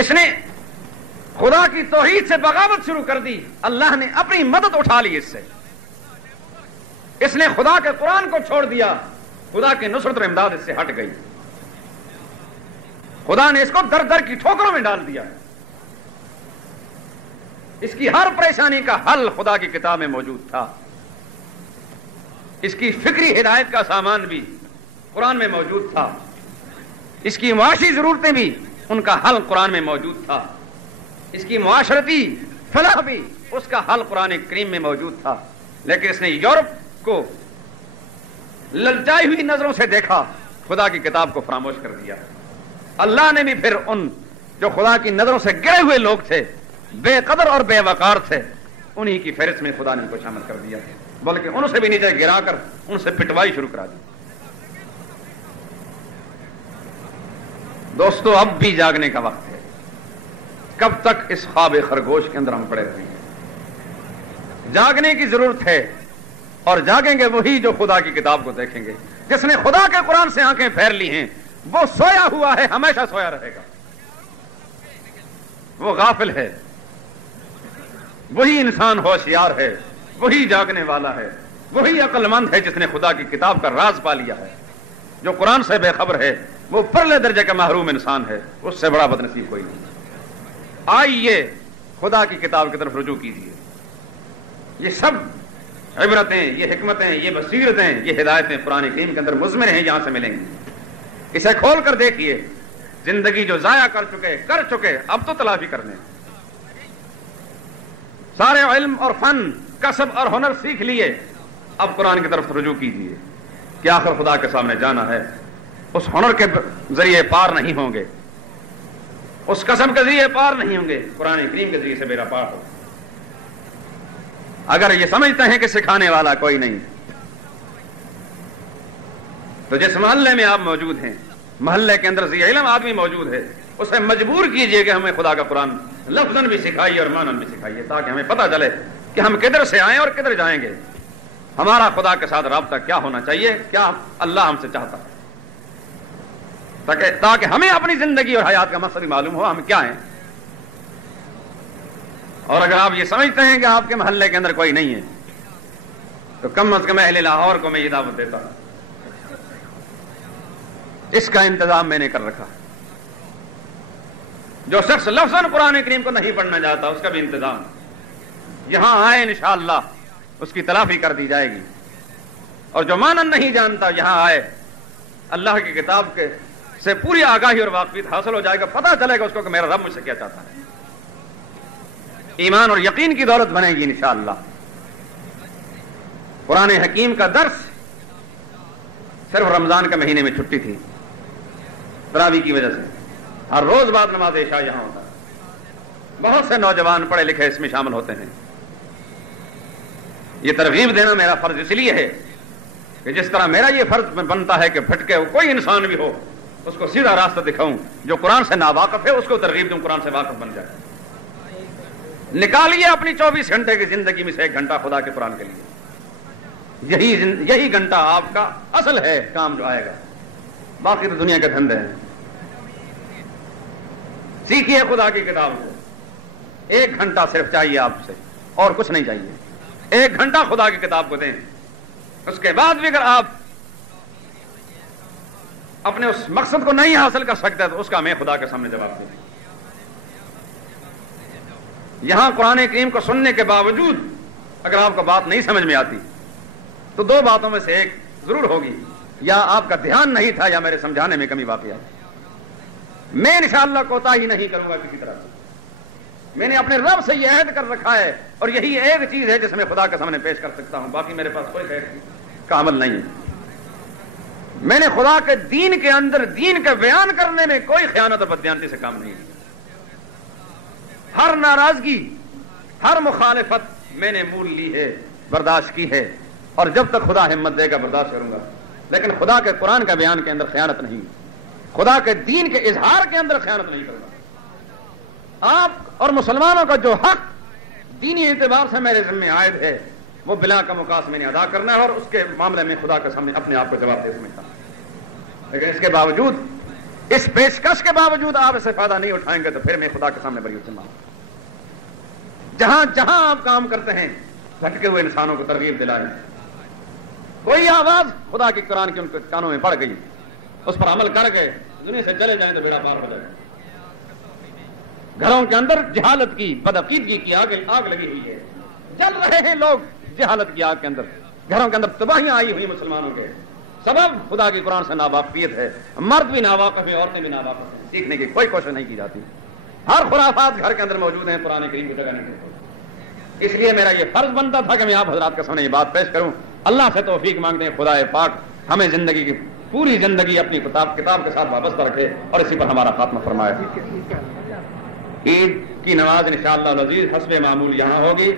اس نے خدا کی توحید سے بغاوت شروع کر دی، اللہ نے اپنی مدد اٹھا لی اس سے۔ اس نے خدا کے قرآن کو چھوڑ دیا، خدا کی نصرت اور امداد اس سے ہٹ گئی، خدا نے اس کو در در کی ٹھوکروں میں ڈال دیا۔ اس کی ہر پریشانی کا حل خدا کی کتاب میں موجود تھا، اس کی فکری ہدایت کا سامان بھی قرآن میں موجود تھا، اس کی معاشی ضرورتیں بھی ان کا حل قرآن میں موجود تھا، اس کی معاشرتی فلاح بھی اس کا حل قرآن کریم میں موجود تھا، لیکن اس نے یورپ کو للچائی ہوئی نظروں سے دیکھا، خدا کی کتاب کو فراموش کر دیا۔ اللہ نے بھی پھر ان جو خدا کی نظروں سے گرے ہوئے لوگ تھے، بے قدر اور بے وقار تھے، انہی کی فہرست میں خدا نے ان کو شامل کر دیا، بلکہ ان سے بھی نیچے گرا کر ان سے پٹوائی شروع کرا دی۔ دوستو، اب بھی جاگنے کا وقت ہے۔ کب تک اس خواب خرگوش کے اندر ہم پڑے رہیں گے؟ جاگنے کی ضرورت ہے، اور جاگیں گے وہی جو خدا کی کتاب کو دیکھیں گے۔ جس نے خدا کے قرآن سے آنکھیں پھیر لی ہیں وہ سویا ہوا ہے، ہمیشہ سویا رہے گا، وہ غافل ہے۔ وہی انسان ہوشیار ہے، وہی جاگنے والا ہے، وہی عقل مند ہے جس نے خدا کی کتاب کا راز پا لیا ہے۔ جو قرآن سے بے خبر ہے وہ پرلے درجے کا محروم انسان ہے، اس سے بڑا بد نصیب کوئی نہیں۔ آئیے خدا کی کتاب کی طرف رجوع کیجیے۔ یہ سب عبرتیں، یہ حکمتیں، یہ بصیرتیں، یہ ہدایتیں قرآن کریم کے اندر مضمر ہیں، یہاں سے ملیں گی۔ اسے کھول کر دیکھیے۔ زندگی جو ضائع کر چکے اب تو تلافی کرنے، سارے علم اور فن، کسب اور ہنر سیکھ لیے، اب قرآن کی طرف رجوع کیجیے کہ آخر خدا کے سامنے جانا ہے۔ اس ہنر کے ذریعے پار نہیں ہوں گے، اس کسب کے ذریعے پار نہیں ہوں گے، قرآن کریم کے ذریعے سے میرا پار ہو۔ اگر یہ سمجھتے ہیں کہ سکھانے والا کوئی نہیں، تو جس محلے میں آپ موجود ہیں، محلے کے اندر ذی علم آدمی موجود ہے، اسے مجبور کیجئے کہ ہمیں خدا کا قرآن لفظاً بھی سکھائیے اور معناً بھی سکھائیے، تاکہ ہمیں پتہ چلے کہ ہم کدھر سے آئیں اور کدھر جائیں گے، ہمارا خدا کے ساتھ رابطہ کیا ہونا چاہیے، کیا اللہ ہم سے چاہتا ہے، تاکہ ہمیں اپنی زندگی اور حیات کا مقصد معلوم ہو ہم کیا ہیں۔ اور اگر آپ یہ سمجھتے ہیں کہ آپ کے محلے کے اندر کوئی نہیں ہے، تو کم از کم اہل لاہور کو میں یہ دعوت دیتا ہوں، اس کا انتظام میں نے کر رکھا۔ جو شخص لفظاً قرآن کریم کو نہیں پڑھنا چاہتا اس کا بھی انتظام، یہاں آئے انشاءاللہ اس کی تلافی کر دی جائے گی، اور جو معنن نہیں جانتا یہاں آئے، اللہ کی کتاب کے سے پوری آگاہی اور واقفیت حاصل ہو جائے گا، پتہ چلے گا اس کو کہ میرا رب مجھ سے کیا چاہتا ہے، ایمان اور یقین کی دولت بنے گی انشاءاللہ۔ قرآن حکیم کا درس صرف رمضان کے مہینے میں چھٹی تھی تراویح کی وجہ سے، ہر روز بعد نماز عشاء یہاں ہوتا ہے، بہت سے نوجوان پڑھے لکھے اس میں شامل ہوتے ہیں، یہ ترغیب دینا میرا فرض اس لیے ہے کہ جس طرح میرا یہ فرض بنتا ہے کہ بھٹکے کوئی انسان بھی ہو اس کو سیدھا راستہ دکھاؤں، جو قرآن سے ناواقف ہے اس کو ترغیب دوں قرآن سے واقف بن جائے۔ نکالیے اپنی 24 گھنٹے کی زندگی میں سے 1 گھنٹہ خدا کے قرآن کے لیے، یہی گھنٹہ آپ کا اصل ہے کام جو آئے گا، باقی تو دنیا کے دھندے ہیں۔ سیکھیے خدا کی کتاب کو، 1 گھنٹہ صرف چاہیے آپ سے اور کچھ نہیں چاہیے، 1 گھنٹہ خدا کی کتاب کو دیں۔ اس کے بعد بھی اگر آپ اپنے اس مقصد کو نہیں حاصل کر سکتے تو اس کا میں خدا کے سامنے جواب دوں۔ یہاں قرآن کریم کو سننے کے باوجود اگر آپ کو بات نہیں سمجھ میں آتی تو 2 باتوں میں سے ایک ضرور ہوگی، یا آپ کا دھیان نہیں تھا یا میرے سمجھانے میں کمی واقع ہے۔ میں انشاءاللہ کوتاہی نہیں کروں گا کسی طرح سے، میں نے اپنے رب سے یہ عہد کر رکھا ہے اور یہی ایک چیز ہے جس میں خدا کے سامنے پیش کر سکتا ہوں، باقی میرے پاس کوئی خیر کا عمل نہیں ہے۔ میں نے خدا کے دین کے اندر دین کے بیان کرنے میں کوئی خیانت اور بددیانتی سے کام نہیں کیا۔ ہر ناراضگی، ہر مخالفت میں نے مول لی ہے، برداشت کی ہے، اور جب تک خدا ہمت دے گا برداشت کروں گا، لیکن خدا کے قرآن کے بیان کے اندر خیانت نہیں، خدا کے دین کے اظہار کے اندر خیانت نہیں کروں گا۔ آپ اور مسلمانوں کا جو حق دینی اعتبار سے میرے ذمہ عائد ہے وہ بلا کا مقاص میں نے ادا کرنا ہے، اور اس کے معاملے میں خدا کے سامنے اپنے آپ کو جواب دے سمجھتا ہوں۔ لیکن اس کے باوجود، اس پیشکش کے باوجود آپ اسے فائدہ نہیں اٹھائیں گے تو پھر میں خدا کے سامنے بری ذمہ ہوں۔ جہاں جہاں آپ کام کرتے ہیں بھٹکے ہوئے انسانوں کو ترغیب دلائیں، کوئی آواز خدا کی قرآن کی ان کے کانوں میں پڑ گئی، اس پر عمل کر گئے، دنیا سے چلے جائیں تو بیڑا پار ہو جائے۔ گھروں کے اندر جہالت کی، بدعقیدگی کی آگ لگی ہوئی ہے، جل رہے ہیں لوگ جہالت کی آگ کے اندر، گھروں کے اندر تباہیاں آئی ہوئی مسلمانوں کے، سبب خدا کی قرآن سے ناواقفیت ہے۔ مرد بھی ناواقف ہیں، عورتیں بھی ناواقف ہیں، سیکھنے کی کوئی کوشش نہیں کی جاتی، ہر خرافات گھر کے اندر موجود ہیں، قرآن کریم کی جگہ نہیں ہے۔ اس لیے میرا یہ فرض بنتا تھا کہ میں آپ حضرات کے سامنے یہ بات پیش کروں۔ اللہ سے توفیق مانگتے ہیں خدا پاک ہمیں زندگی کی پوری زندگی اپنی کتاب کے ساتھ وابستہ رکھے اور اسی پر ہمارا خاتمہ فرمائے۔ عید کی نماز انشاءاللہ العزیز حسب معمول یہاں ہوگی۔